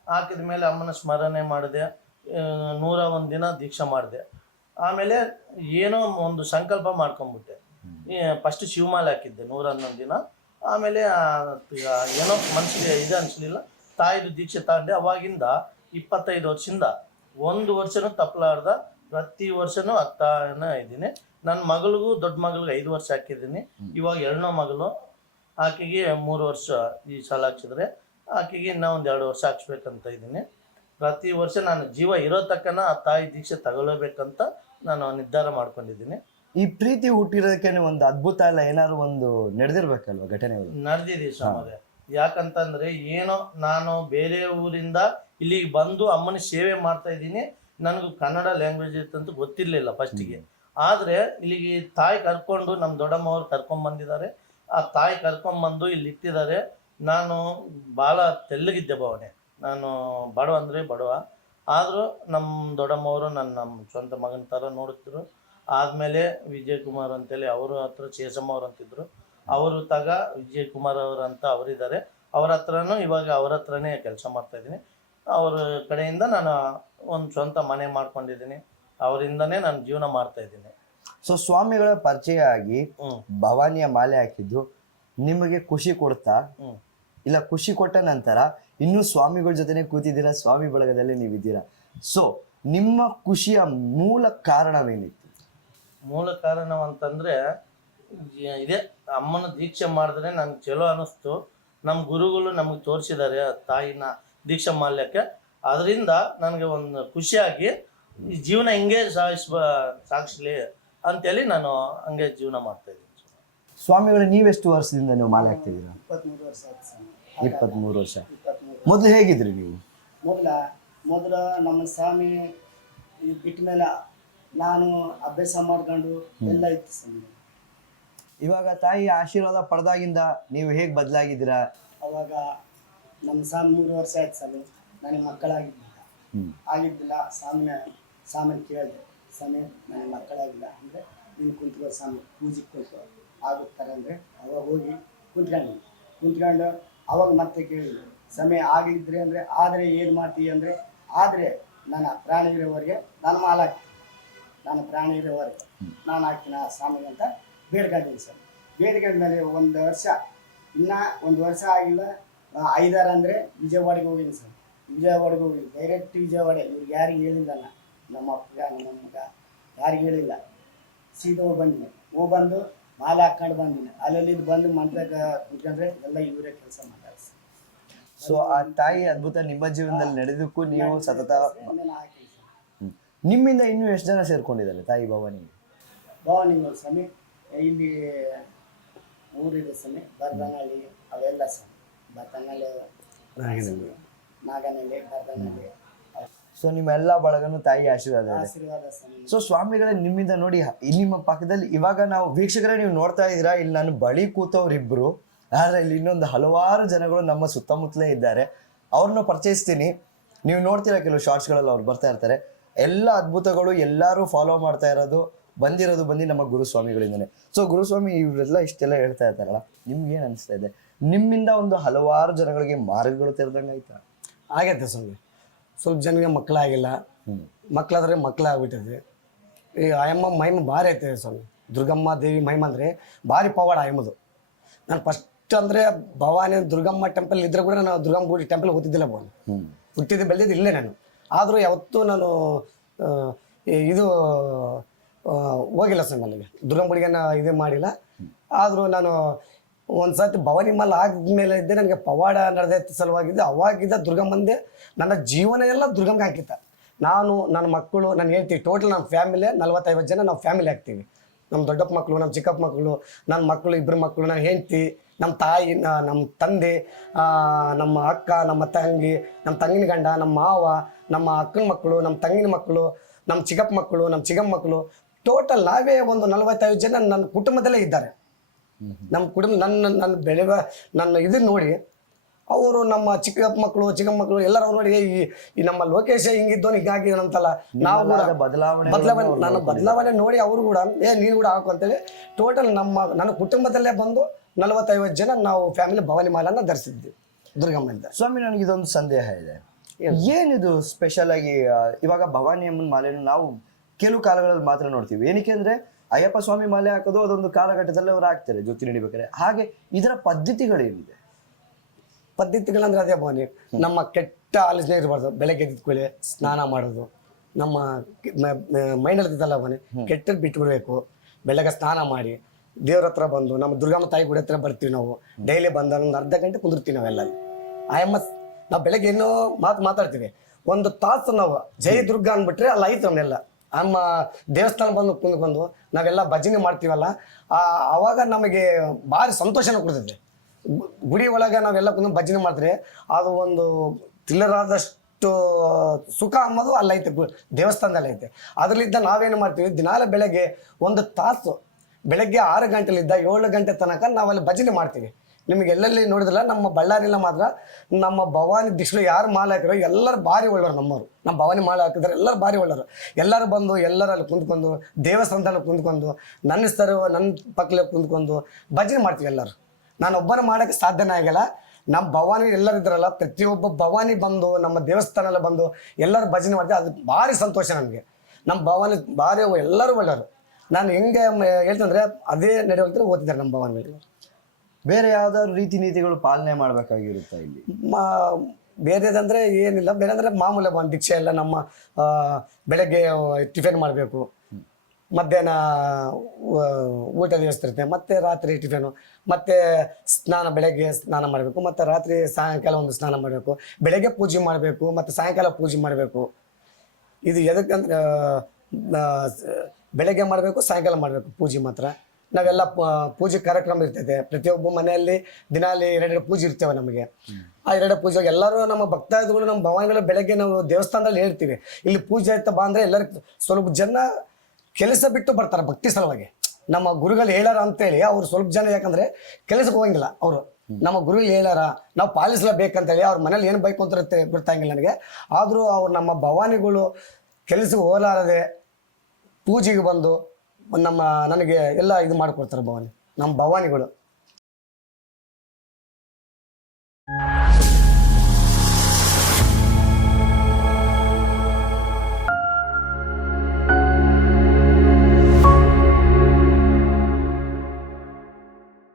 ಹಾಕಿದ ಮೇಲೆ ಅಮ್ಮನ ಸ್ಮರಣೆ ಮಾಡಿದೆ. 101 ದಿನ ದೀಕ್ಷೆ ಮಾಡಿದೆ. ಆಮೇಲೆ ಏನೋ ಒಂದು ಸಂಕಲ್ಪ ಮಾಡ್ಕೊಂಬಿಟ್ಟೆ. ಫಸ್ಟ್ ಶಿವಮಾಲೆ ಹಾಕಿದ್ದೆ 111 ದಿನ. ಆಮೇಲೆ ಏನೋ ಮನಸ್ಸಿಗೆ ಇದು ಅನಿಸ್ಲಿಲ್ಲ, ತಾಯಿದು ದೀಕ್ಷೆ ತಗೊಂಡೆ. ಅವಾಗಿಂದ 25 ವರ್ಷದಿಂದ 1 ವರ್ಷನೂ ತಪ್ಪಲಾರ್ದ ಪ್ರತಿ ವರ್ಷನೂ ಆಗ್ತಾನೆ ಇದ್ದೀನಿ. ನನ್ನ ಮಗಳಿಗೂ ದೊಡ್ಡ ಮಗಳಿಗೆ 5 ವರ್ಷ ಹಾಕಿದ್ದೀನಿ. ಇವಾಗ 2ನೇ ಮಗಳು, ಆಕೆಗೆ 3 ವರ್ಷ ಈ ಸಲ ಹಾಕ್ಸಿದ್ರೆ, ಆಕೆಗೆ ಇನ್ನೂ ಒಂದು 2 ವರ್ಷ ಹಾಕ್ಸ್ಬೇಕಂತ ಇದ್ದೀನಿ. ಪ್ರತಿ ವರ್ಷ ನಾನು ಜೀವ ಇರೋ ತಕ್ಕನ ಆ ತಾಯಿ ದೀಕ್ಷೆ ತಗೊಳ್ಳೇಬೇಕಂತ ನಾನು ನಿರ್ಧಾರ ಮಾಡ್ಕೊಂಡಿದ್ದೀನಿ. ಈ ಪ್ರೀತಿ ಹುಟ್ಟಿರೋದಕ್ಕೆ ಒಂದು ಅದ್ಭುತ ಎಲ್ಲ ಏನಾದ್ರು ಒಂದು ನಡೆದಿರ್ಬೇಕಲ್ವ ಘಟನೆಗಳು? ನಡೆದಿದ್ದೀವಿ ಸ್ವಾಮಿ. ಯಾಕಂತಂದ್ರೆ ಏನೋ ನಾನು ಬೇರೆ ಊರಿಂದ ಇಲ್ಲಿಗೆ ಬಂದು ಅಮ್ಮನ ಸೇವೆ ಮಾಡ್ತಾ ಇದ್ದೀನಿ. ನನಗೂ ಕನ್ನಡ ಲ್ಯಾಂಗ್ವೇಜ್ ಇತ್ತಂತ ಗೊತ್ತಿರಲಿಲ್ಲ ಫಸ್ಟಿಗೆ. ಆದರೆ ಇಲ್ಲಿಗೆ ತಾಯಿ ಕರ್ಕೊಂಡು ನಮ್ಮ ದೊಡ್ಡಮ್ಮವ್ರು ಕರ್ಕೊಂಡ್ಬಂದಿದ್ದಾರೆ. ಆ ತಾಯಿ ಕರ್ಕೊಂಡ್ಬಂದು ಇಲ್ಲಿ ಇಟ್ಟಿದ್ದಾರೆ. ನಾನು ಭಾಳ ತೆಳ್ಳಗಿದ್ದೆ ಭಾವನೆ. ನಾನು ಬಡವ ಅಂದರೆ ಬಡವ. ಆದರೂ ನಮ್ಮ ದೊಡ್ಡಮ್ಮವರು ನಮ್ಮ ಸ್ವಂತ ಮಗನ ಥರ ನೋಡುತ್ತಿದ್ರು. ಆದಮೇಲೆ ವಿಜಯ್ ಕುಮಾರ್ ಅಂತೇಳಿ ಅವರು ಹತ್ರ ಶೇಷಮ್ಮ ಅವ್ರು ಅಂತಿದ್ರು. ಅವರು ವಿಜಯ್ ಕುಮಾರ್ ಅವರು ಅಂತ ಅವರಿದ್ದಾರೆ. ಅವ್ರ ಹತ್ರನೂ ಇವಾಗ ಅವ್ರ ಹತ್ರನೇ ಕೆಲಸ ಮಾಡ್ತಾಯಿದ್ದೀನಿ. ಅವ್ರ ಕಡೆಯಿಂದ ನಾನು ಒಂದು ಸ್ವಂತ ಮನೆ ಮಾಡ್ಕೊಂಡಿದ್ದೀನಿ. ಅವರಿಂದನೇ ನಾನು ಜೀವನ ಮಾಡ್ತಾಯಿದ್ದೀನಿ. ಸೊ ಸ್ವಾಮಿಗಳ ಪರಿಚಯ ಆಗಿ ಭವಾನಿಯ ಮಾಲೆ ಹಾಕಿದ್ದು ನಿಮಗೆ ಖುಷಿ ಕೊಡ್ತಾ, ಇಲ್ಲ ಖುಷಿ ಕೊಟ್ಟ ನಂತರ ಇನ್ನೂ ಸ್ವಾಮಿಗಳ ಜೊತೆನೆ ಕೂತಿದ್ದೀರಾ, ಸ್ವಾಮಿ ಬಳಗದಲ್ಲಿ ನೀವಿದ್ದೀರಾ. ಸೊ ನಿಮ್ಮ ಖುಷಿಯ ಮೂಲ ಕಾರಣವೇನಿತ್ತು? ಮೂಲ ಕಾರಣವಂತಂದರೆ ಇದೇ, ಅಮ್ಮನ ದೀಕ್ಷೆ ಮಾಡಿದ್ರೆ ನನಗೆ ಚಲೋ ಅನ್ನಿಸ್ತು. ನಮ್ಮ ಗುರುಗಳು ನಮಗೆ ತೋರಿಸಿದ್ದಾರೆ ತಾಯಿನ ದೀಕ್ಷಾ ಮಾಲ್ಯಕ್ಕೆ. ಅದರಿಂದ ನನಗೆ ಒಂದು ಖುಷಿಯಾಗಿ ಈ ಜೀವನ ಹಿಂಗೆ ಸಾಗಿಸ್ಲಿ ಅಂತೇಳಿ ನಾನು ಹಂಗೆ ಜೀವನ ಮಾಡ್ತಾಯಿದ್ದೀನಿ. ಸ್ವಾಮಿಗಳು ನೀವೆಷ್ಟು ವರ್ಷದಿಂದ ನೀವು ಮಾಲೆ ಹಾಕ್ತಿದ್ದೀರಾ? 23 ವರ್ಷ ಆಯ್ತು ಸ್ವಾಮಿ. 23 ವರ್ಷ. ಮೊದಲು ಹೇಗಿದ್ರಿ ನೀವು? ಮೊದಲು ನಮ್ಮ ಸ್ವಾಮಿ ಬಿಟ್ಟ ಮೇಲೆ ನಾನು ಅಭ್ಯಾಸ ಮಾಡ್ಕೊಂಡು ಎಲ್ಲ ಇತ್ತು ಸ್ವಾಮಿ. ಇವಾಗ ತಾಯಿ ಆಶೀರ್ವಾದ ಪಡೆದಾಗಿಂದ ನೀವು ಹೇಗೆ ಬದಲಾಗಿದ್ದೀರಾ? ಅವಾಗ ನಮ್ಮ ಸ್ವಾಮಿ 3 ವರ್ಷ ಆಯ್ತು ಸ್ವಾಮಿ. ನನಗೆ ಆಗಿದ್ದಿಲ್ಲ. ಸ್ವಾಮಿನ ಕೇಳಿದೆ, ಸ್ವಾಮಿ ನನಗೆ ಮಕ್ಕಳಾಗಿಲ್ಲ ಅಂದರೆ ನೀನು ಕುಂತ್ಕೋ ಸ್ವಾಮಿ, ಪೂಜೆಗೆ ಕುಂತ್ಕೋ ಆಗುತ್ತಾರೆ ಅಂದರೆ ಅವಾಗ ಹೋಗಿ ಕುಂತ್ಕೊಂಡು ಅವಾಗ ಮತ್ತೆ ಕೇಳಿದ್ರು, ಸ್ವಾಮಿ ಆಗಿದ್ರೆ ಅಂದರೆ ಆದರೆ ಏನು ಮಾಡ್ತೀವಿ ಅಂದರೆ, ಆದರೆ ನನ್ನ ಪ್ರಾಣಿ ಇರೋವರೆಗೆ ನಾನು ಮಾಲೆ ಹಾಕ್ತೀನಿ, ನಾನು ಪ್ರಾಣಿ ಇರೋವರೆಗೆ ನಾನು ಹಾಕ್ತೀನಿ ಆ ಸ್ವಾಮಿಗೆ ಅಂತ ಬೇಡ್ಕೊಂಡಿದ್ದೀನಿ ಸ್ವಾಮಿ. ಬೇಡ್ಕೊಂಡ್ಮೇಲೆ 1 ವರ್ಷ, ಇನ್ನೂ 1 ವರ್ಷ ಆಗಿಲ್ಲ, 5 ಅಂದರೆ ವಿಜಯವಾಡಿಗೆ ಹೋಗಿದ್ದೀನಿ ಸರ್. ವಿಜಯವಾಡಿಗೆ ಹೋಗಿ ಡೈರೆಕ್ಟ್ ವಿಜಯವಾಡ. ಇವ್ರಿಗೆ ಯಾರಿಗೆ ಹೇಳಿಲ್ಲ, ನಮ್ಮ ಅಪ್ಪಗ ನಮ್ಮ ಮಗ ಯಾರಿಗೆ ಹೇಳಿಲ್ಲ. ಸೀದಾ ಬಂದು ಮಾಲೆ ಹಾಕ್ಕೊಂಡು ಬಂದಿನಿ. ಅಲ್ಲಿ ಬಂದು ಮಂಟಕ ಕುತ್ಕೊಂಡ್ರೆ ಎಲ್ಲ ಇವರೇ ಕೆಲಸ ಮಾಡ್ತಾರೆ. ಸೊ ಆ ತಾಯಿ ಅದ್ಭುತ ನಿಮ್ಮ ಜೀವನದಲ್ಲಿ ನಡೆದಕ್ಕೂ ನೀವು ಸತತ ಹಾಕಿ ನಿಮ್ಮಿಂದ ಇನ್ನೂ ಎಷ್ಟು ಜನ ಸೇರ್ಕೊಂಡಿದ್ದಾರೆ ತಾಯಿ ಭವಾನಿಗೆ? ಭವಾನಿಗಳು ಸ್ವಾಮಿ ಇಲ್ಲಿ ಊರಿದೆ ಸ್ವಾಮಿ, ಬರ್ದನಹಳ್ಳಿ ಅವೆಲ್ಲ ಸ್ವಾಮಿ. ಬರ್ದನಹಳ್ಳಿ, ನಾಗನಹಳ್ಳಿ, ಬರ್ದನಹಳ್ಳಿ. ಸೊ ನಿಮ್ಮೆಲ್ಲ ಬಳಗನು ತಾಯಿ ಆಶೀರ್ವಾದ ಇದೆ. ಸ್ವಾಮಿ. ಸೊ ಸ್ವಾಮಿಗಳ ನಿಮ್ಮಿಂದ ನೋಡಿ, ನಿಮ್ಮ ಪಕ್ಕದಲ್ಲಿ ಇವಾಗ ನಾವು ವೀಕ್ಷಕರೇ ನೀವು ನೋಡ್ತಾ ಇದ್ದೀರಾ, ಇಲ್ಲಿ ನಾನು ಬಳಿ ಕೂತವ್ರಿಬ್ರು, ಆದರೆ ಇಲ್ಲಿ ಇನ್ನೊಂದು ಹಲವಾರು ಜನಗಳು ನಮ್ಮ ಸುತ್ತಮುತ್ತಲೇ ಇದ್ದಾರೆ. ಅವ್ರನ್ನ ಪರಿಚಯಿಸ್ತೀನಿ. ನೀವು ನೋಡ್ತೀರಾ ಕೆಲವು ಶಾರ್ಟ್ಸ್ಗಳಲ್ಲಿ ಅವ್ರು ಬರ್ತಾ ಇರ್ತಾರೆ. ಎಲ್ಲ ಅದ್ಭುತಗಳು ಎಲ್ಲರೂ ಫಾಲೋ ಮಾಡ್ತಾ ಇರೋದು ಬಂದು ನಮ್ಮ ಗುರುಸ್ವಾಮಿಗಳಿಂದನೇ. ಸೊ ಗುರುಸ್ವಾಮಿ ಇವರೆಲ್ಲ ಇಷ್ಟೆಲ್ಲ ಹೇಳ್ತಾ ಇರ್ತಾರಲ್ಲ, ನಿಮ್ಗೆ ಏನು ಅನಿಸ್ತಾ ಇದೆ? ನಿಮ್ಮಿಂದ ಒಂದು ಹಲವಾರು ಜನಗಳಿಗೆ ಮಾರ್ಗಗಳು ತೆರೆದಂಗೆ ಆಯ್ತಾ? ಆಗೈತೆ ಸ್ವಾಮಿ. ಸ್ವಲ್ಪ ಜನಕ್ಕೆ ಮಕ್ಕಳಾಗಿಲ್ಲ, ಮಕ್ಕಳಾದ್ರೆ ಮಕ್ಕಳಾಗ್ಬಿಟ್ಟಿದೆ. ಈ ಆಯಮ್ಮ ಮಹಿಮ ಭಾರಿ ಐತೆ ಸ್ವಾಮಿ. ದುರ್ಗಮ್ಮ ದೇವಿ ಮಹಿಮ ಅಂದರೆ ಭಾರಿ ಪವಾಡ ಆಯಮ್ಮದು. ನಾನು ಫಸ್ಟ್ ಅಂದರೆ ಭವಾನಿ ದುರ್ಗಮ್ಮ ಟೆಂಪಲ್ ಇದ್ರೆ ಕೂಡ ನಾನು ದುರ್ಗಮ್ಮ ಗುಡಿ ಟೆಂಪಲ್ ಹೋಗ್ತಿದ್ದಿಲ್ಲ. ಹುಟ್ಟಿದ್ದು ಬೆಳೆದಿದ್ದು ಇಲ್ಲೇ ನಾನು. ಆದರೂ ಯಾವತ್ತೂ ನಾನು ಇದು ಹೋಗಿಲ್ಲ ಸ್ವಾಮಿ, ಅಲ್ಲಿಗೆ ದುರ್ಗಮ್ಮ ಗುಡಿಗೆ ಇದು ಮಾಡಿಲ್ಲ. ಆದರೂ ನಾನು ಒಂದು ಸರ್ತಿ ಭವಾನಿ ಮಲ್ಲ ಆದ್ಮೇಲೆ ಇದ್ದೆ, ನನಗೆ ಪವಾಡ ನಡೆದ ಸಲುವಾಗಿದ್ದೆ. ಅವಾಗಿದ್ದ ದುರ್ಗಮ್ಮಂದೆ ನನ್ನ ಜೀವನ ಎಲ್ಲ ದುರ್ಗಮ್ಗೆ ಹಾಕಿತ್ತ. ನಾನು, ನನ್ನ ಮಕ್ಕಳು, ನಾನು ಹೇಳ್ತೀವಿ ಟೋಟಲ್ ನಮ್ಮ ಫ್ಯಾಮಿಲಿ 40-50 ಜನ ನಾವು ಫ್ಯಾಮಿಲಿ ಆಗ್ತೀವಿ. ನಮ್ಮ ದೊಡ್ಡಪ್ಪ ಮಕ್ಕಳು, ನಮ್ಮ ಚಿಕ್ಕಪ್ಪ ಮಕ್ಕಳು, ನನ್ನ ಮಕ್ಕಳು, 2 ಮಕ್ಕಳು, ನನ್ನ ಹೆಂಡತಿ, ನಮ್ಮ ತಾಯಿ, ನಮ್ಮ ತಂದೆ, ನಮ್ಮ ಅಕ್ಕ, ನಮ್ಮ ತಂಗಿ, ನಮ್ಮ ತಂಗಿನ ಗಂಡ, ನಮ್ಮ ಮಾವ, ನಮ್ಮ ಅಕ್ಕನ ಮಕ್ಕಳು, ನಮ್ಮ ತಂಗಿನ ಮಕ್ಕಳು, ನಮ್ಮ ಚಿಕ್ಕಪ್ಪ ಮಕ್ಕಳು, ನಮ್ಮ ಚಿಕ್ಕಮ್ಮ ಮಕ್ಕಳು, ಟೋಟಲ್ ನಾವೇ ಒಂದು 40-50 ಜನ ನನ್ನ ಕುಟುಂಬದಲ್ಲೇ ಇದ್ದಾರೆ. ನಮ್ಮ ಕುಟುಂಬ ನನ್ನ ಇದನ್ನ ನೋಡಿ ಅವರು, ನಮ್ಮ ಚಿಕ್ಕಪ್ಪ ಮಕ್ಕಳು ಎಲ್ಲರೂ ನೋಡಿ, ಈ ನಮ್ಮ ಲೋಕೇಶ ಹಿಂಗಿದ್ದವನು ಹಿಂಗಾಗಿದ್ದಾನಂತಲ್ಲ, ನಾವು ಕೂಡ ಬದಲಾವಣೆ ನೋಡಿ ಅವರು ಕೂಡ ನೀನು ಕೂಡ ಹಾಕು ಅಂತೇಳಿ ಟೋಟಲ್ ನನ್ನ ಕುಟುಂಬದಲ್ಲೇ ಬಂದು 40-50 ಜನ ನಾವು ಫ್ಯಾಮಿಲಿ ಭವಾನಿ ಮಾಲನ್ನು ಧರಿಸಿದ್ವಿ ದುರ್ಗಮ್ಮನಿಂದ. ಸ್ವಾಮಿ, ನನಗೆ ಇದೊಂದು ಸಂದೇಹ ಇದೆ. ಏನಿದು ಸ್ಪೆಷಲ್ ಆಗಿ ಇವಾಗ ಭವಾನಿ ಅಮ್ಮನ ಮಾಲೆಯನ್ನು ನಾವು ಕೆಲವು ಕಾಲಗಳಲ್ಲಿ ಮಾತ್ರ ನೋಡ್ತೀವಿ. ಏನಕ್ಕೆ ಅಂದ್ರೆ ಅಯ್ಯಪ್ಪ ಸ್ವಾಮಿ ಮಾಲೆ ಹಾಕೋದು ಅದೊಂದು ಕಾಲಘಟ್ಟದಲ್ಲಿ ಅವ್ರು ಹಾಕ್ತಾರೆ ಜೊತೆ ನಡಿಬೇಕಾದ್ರೆ. ಹಾಗೆ ಇದರ ಪದ್ಧತಿಗಳೇನಿದೆ? ಪದ್ಧತಿಗಳಂದ್ರೆ ಅದೇ ಭವಾನಿ, ನಮ್ಮ ಕೆಟ್ಟ ಆಲೋಚನೆ ಇರಬಾರ್ದು. ಬೆಳಗ್ಗೆ ಎದ್ಕೊಳ್ಳಿ ಸ್ನಾನ ಮಾಡೋದು, ನಮ್ಮ ಮೈಂಡಲ್ಲಿ ಇರ್ತದಲ್ಲ ಭವಾನಿ, ಕೆಟ್ಟದ್ದು ಬಿಟ್ಬಿಡ್ಬೇಕು. ಬೆಳಗ್ಗೆ ಸ್ನಾನ ಮಾಡಿ ದೇವ್ರ ಹತ್ರ ಬಂದು ನಮ್ಮ ದುರ್ಗಮ್ಮ ತಾಯಿ ಗುಡಿ ಹತ್ರ ಬರ್ತೀವಿ ನಾವು. ಡೈಲಿ ಬಂದ ಒಂದು ಅರ್ಧ ಗಂಟೆ ಕುಂದಿರ್ತೀವಿ ನಾವೆಲ್ಲ. ಆಯಮ್ಮ ನಾವು ಬೆಳಗ್ಗೆ ಏನೋ ಮಾತಾಡ್ತೀವಿ, ಒಂದು ತಾಸು ನಾವು ಜೈ ದುರ್ಗಾ ಅಂದ್ಬಿಟ್ರೆ ಅಲ್ಲಿ ಐತೆ ನಮ್ಮನ್ನೆಲ್ಲ. ಅಮ್ಮ ದೇವಸ್ಥಾನ ಬಂದು ಕುಂದ್ಕೊಂಡು ನಾವೆಲ್ಲ ಭಜನೆ ಮಾಡ್ತೀವಲ್ಲ, ಅವಾಗ ನಮಗೆ ಭಾರಿ ಸಂತೋಷನ ಕೊಡ್ತೈತೆ. ಗುಡಿ ಒಳಗೆ ನಾವೆಲ್ಲ ಕುಂದು ಭಜನೆ ಮಾಡ್ತೀವಿ, ಅದು ಒಂದು ತಿಲ್ಲರಾದಷ್ಟು ಸುಖ ಅನ್ನೋದು ಅಲ್ಲೈತೆ, ದೇವಸ್ಥಾನದಲ್ಲಿ ಐತೆ. ಅದರಲ್ಲಿದ್ದ ನಾವೇನು ಮಾಡ್ತೀವಿ, ದಿನಾಲ ಬೆಳಗ್ಗೆ ಒಂದು ತಾಸು, ಬೆಳಗ್ಗೆ 6 ಗಂಟೆಲಿದ್ದ 7 ಗಂಟೆ ತನಕ ನಾವಲ್ಲಿ ಭಜನೆ ಮಾಡ್ತೀವಿ. ನಿಮಗೆ ಎಲ್ಲೆಲ್ಲಿ ನೋಡಿದ್ರಲ್ಲ, ನಮ್ಮ ಬಳ್ಳಾರಿಲ್ಲ ಮಾತ್ರ ನಮ್ಮ ಭವಾನಿ ದೀಕ್ಷಲು ಯಾರು ಮಾಲೆ ಹಾಕಿರೋ ಎಲ್ಲರೂ ಭಾರಿ ಒಳ್ಳೆಯವರು. ನಮ್ಮವರು ನಮ್ಮ ಭವಾನಿ ಮಾಲೆ ಹಾಕಿದ್ರೆ ಎಲ್ಲರೂ ಭಾರಿ ಒಳ್ಳೆಯವರು. ಎಲ್ಲರೂ ಬಂದು ಎಲ್ಲರಲ್ಲಿ ಕುಂತ್ಕೊಂಡು ದೇವಸ್ಥಾನದಲ್ಲಿ ಕುಂತ್ಕೊಂಡು ನನ್ನ ಹೆಸರು ನನ್ನ ಪಕ್ಕದಲ್ಲಿ ಕುಂತ್ಕೊಂಡು ಭಜನೆ ಮಾಡ್ತೀವಿ ಎಲ್ಲರೂ. ನಾನು ಒಬ್ಬನ ಮಾಡೋಕ್ಕೆ ಸಾಧ್ಯನೇ ಆಗಿಲ್ಲ. ನಮ್ಮ ಭವಾನಿ ಎಲ್ಲರೂ ಇದ್ದಾರಲ್ಲ, ಪ್ರತಿಯೊಬ್ಬ ಭವಾನಿ ಬಂದು ನಮ್ಮ ದೇವಸ್ಥಾನ ಬಂದು ಎಲ್ಲರೂ ಭಜನೆ ಮಾಡ್ತೀವಿ. ಅದು ಭಾರಿ ಸಂತೋಷ ನಮಗೆ. ನಮ್ಮ ಭವಾನಿ ಭಾರಿ ಎಲ್ಲರೂ ಒಳ್ಳೆಯವರು. ನಾನು ಹೆಂಗೆ ಹೇಳ್ತಂದ್ರೆ ಅದೇ ನಡೆಯುವಂತ ಓದ್ತಿದ್ದಾರೆ ನಮ್ಮ ಭವಾನಿಗಳು. ಬೇರೆ ಯಾವ್ದಾದ್ರು ರೀತಿ ನೀತಿಗಳು ಪಾಲನೆ ಮಾಡ್ಬೇಕಾಗಿರುತ್ತಾ ಇಲ್ಲಿ? ಬೇರೆದಂದ್ರೆ ಏನಿಲ್ಲ. ಬೇರೆ ಅಂದ್ರೆ ಮಾಮೂಲಿ ಬಂದು ದೀಕ್ಷೆ ಎಲ್ಲ ನಮ್ಮ ಬೆಳಗ್ಗೆ ಟಿಫಿನ್ ಮಾಡಬೇಕು, ಮಧ್ಯಾಹ್ನ ಊಟ ವ್ಯವಸ್ಥೆ ಇರುತ್ತೆ, ಮತ್ತೆ ರಾತ್ರಿ ಟಿಫಿನು, ಮತ್ತೆ ಸ್ನಾನ, ಬೆಳಗ್ಗೆ ಸ್ನಾನ ಮಾಡಬೇಕು, ಮತ್ತು ರಾತ್ರಿ ಸಾಯಂಕಾಲ ಒಂದು ಸ್ನಾನ ಮಾಡಬೇಕು, ಬೆಳಗ್ಗೆ ಪೂಜೆ ಮಾಡಬೇಕು, ಮತ್ತು ಸಾಯಂಕಾಲ ಪೂಜೆ ಮಾಡಬೇಕು. ಇದು ಎದಕ್ಕಂದ್ರೆ ಬೆಳಗ್ಗೆ ಮಾಡಬೇಕು, ಸಾಯಂಕಾಲ ಮಾಡಬೇಕು ಪೂಜೆ ಮಾತ್ರ. ನಾವೆಲ್ಲ ಪೂಜೆ ಕಾರ್ಯಕ್ರಮ ಇರ್ತೈತೆ. ಪ್ರತಿಯೊಬ್ಬ ಮನೆಯಲ್ಲಿ ದಿನಾಲಿ 2 ಪೂಜೆ ಇರ್ತೇವೆ ನಮಗೆ. ಆ 2 ಪೂಜೆಗೆ ಎಲ್ಲರೂ ನಮ್ಮ ಭಕ್ತಾದಿಗಳು, ನಮ್ಮ ಭವಾನಿಗಳು ಬೆಳಗ್ಗೆ ನಾವು ದೇವಸ್ಥಾನದಲ್ಲಿ ಹೇಳ್ತೀವಿ, ಇಲ್ಲಿ ಪೂಜೆ ಆಯ್ತಾ ಬಾ ಅಂದರೆ ಎಲ್ಲರೂ ಸ್ವಲ್ಪ ಜನ ಕೆಲಸ ಬಿಟ್ಟು ಬರ್ತಾರೆ ಭಕ್ತಿ ಸಲುವಾಗಿ. ನಮ್ಮ ಗುರುಗಳು ಹೇಳಾರ ಅಂತೇಳಿ ಅವ್ರು ಸ್ವಲ್ಪ ಜನ, ಯಾಕಂದರೆ ಕೆಲಸಕ್ಕೆ ಹೋಗಂಗಿಲ್ಲ ಅವರು. ನಮ್ಮ ಗುರುಗಳು ಹೇಳಾರ ನಾವು ಪಾಲಿಸಲೇಬೇಕಂತೇಳಿ ಅವ್ರ ಮನೇಲಿ ಏನು ಬೇಕು ಅಂತ ಗೊತ್ತಾಗಿಲ್ಲ ನನಗೆ. ಆದರೂ ಅವ್ರು ನಮ್ಮ ಭವಾನಿಗಳು ಕೆಲಸಕ್ಕೆ ಹೋಲಾರದೆ ಪೂಜೆಗೆ ಬಂದು ನನಗೆ ಎಲ್ಲ ಇದು ಮಾಡಿಕೊಡ್ತಾರೆ ಭವಾನಿ, ನಮ್ಮ ಭವಾನಿಗಳು.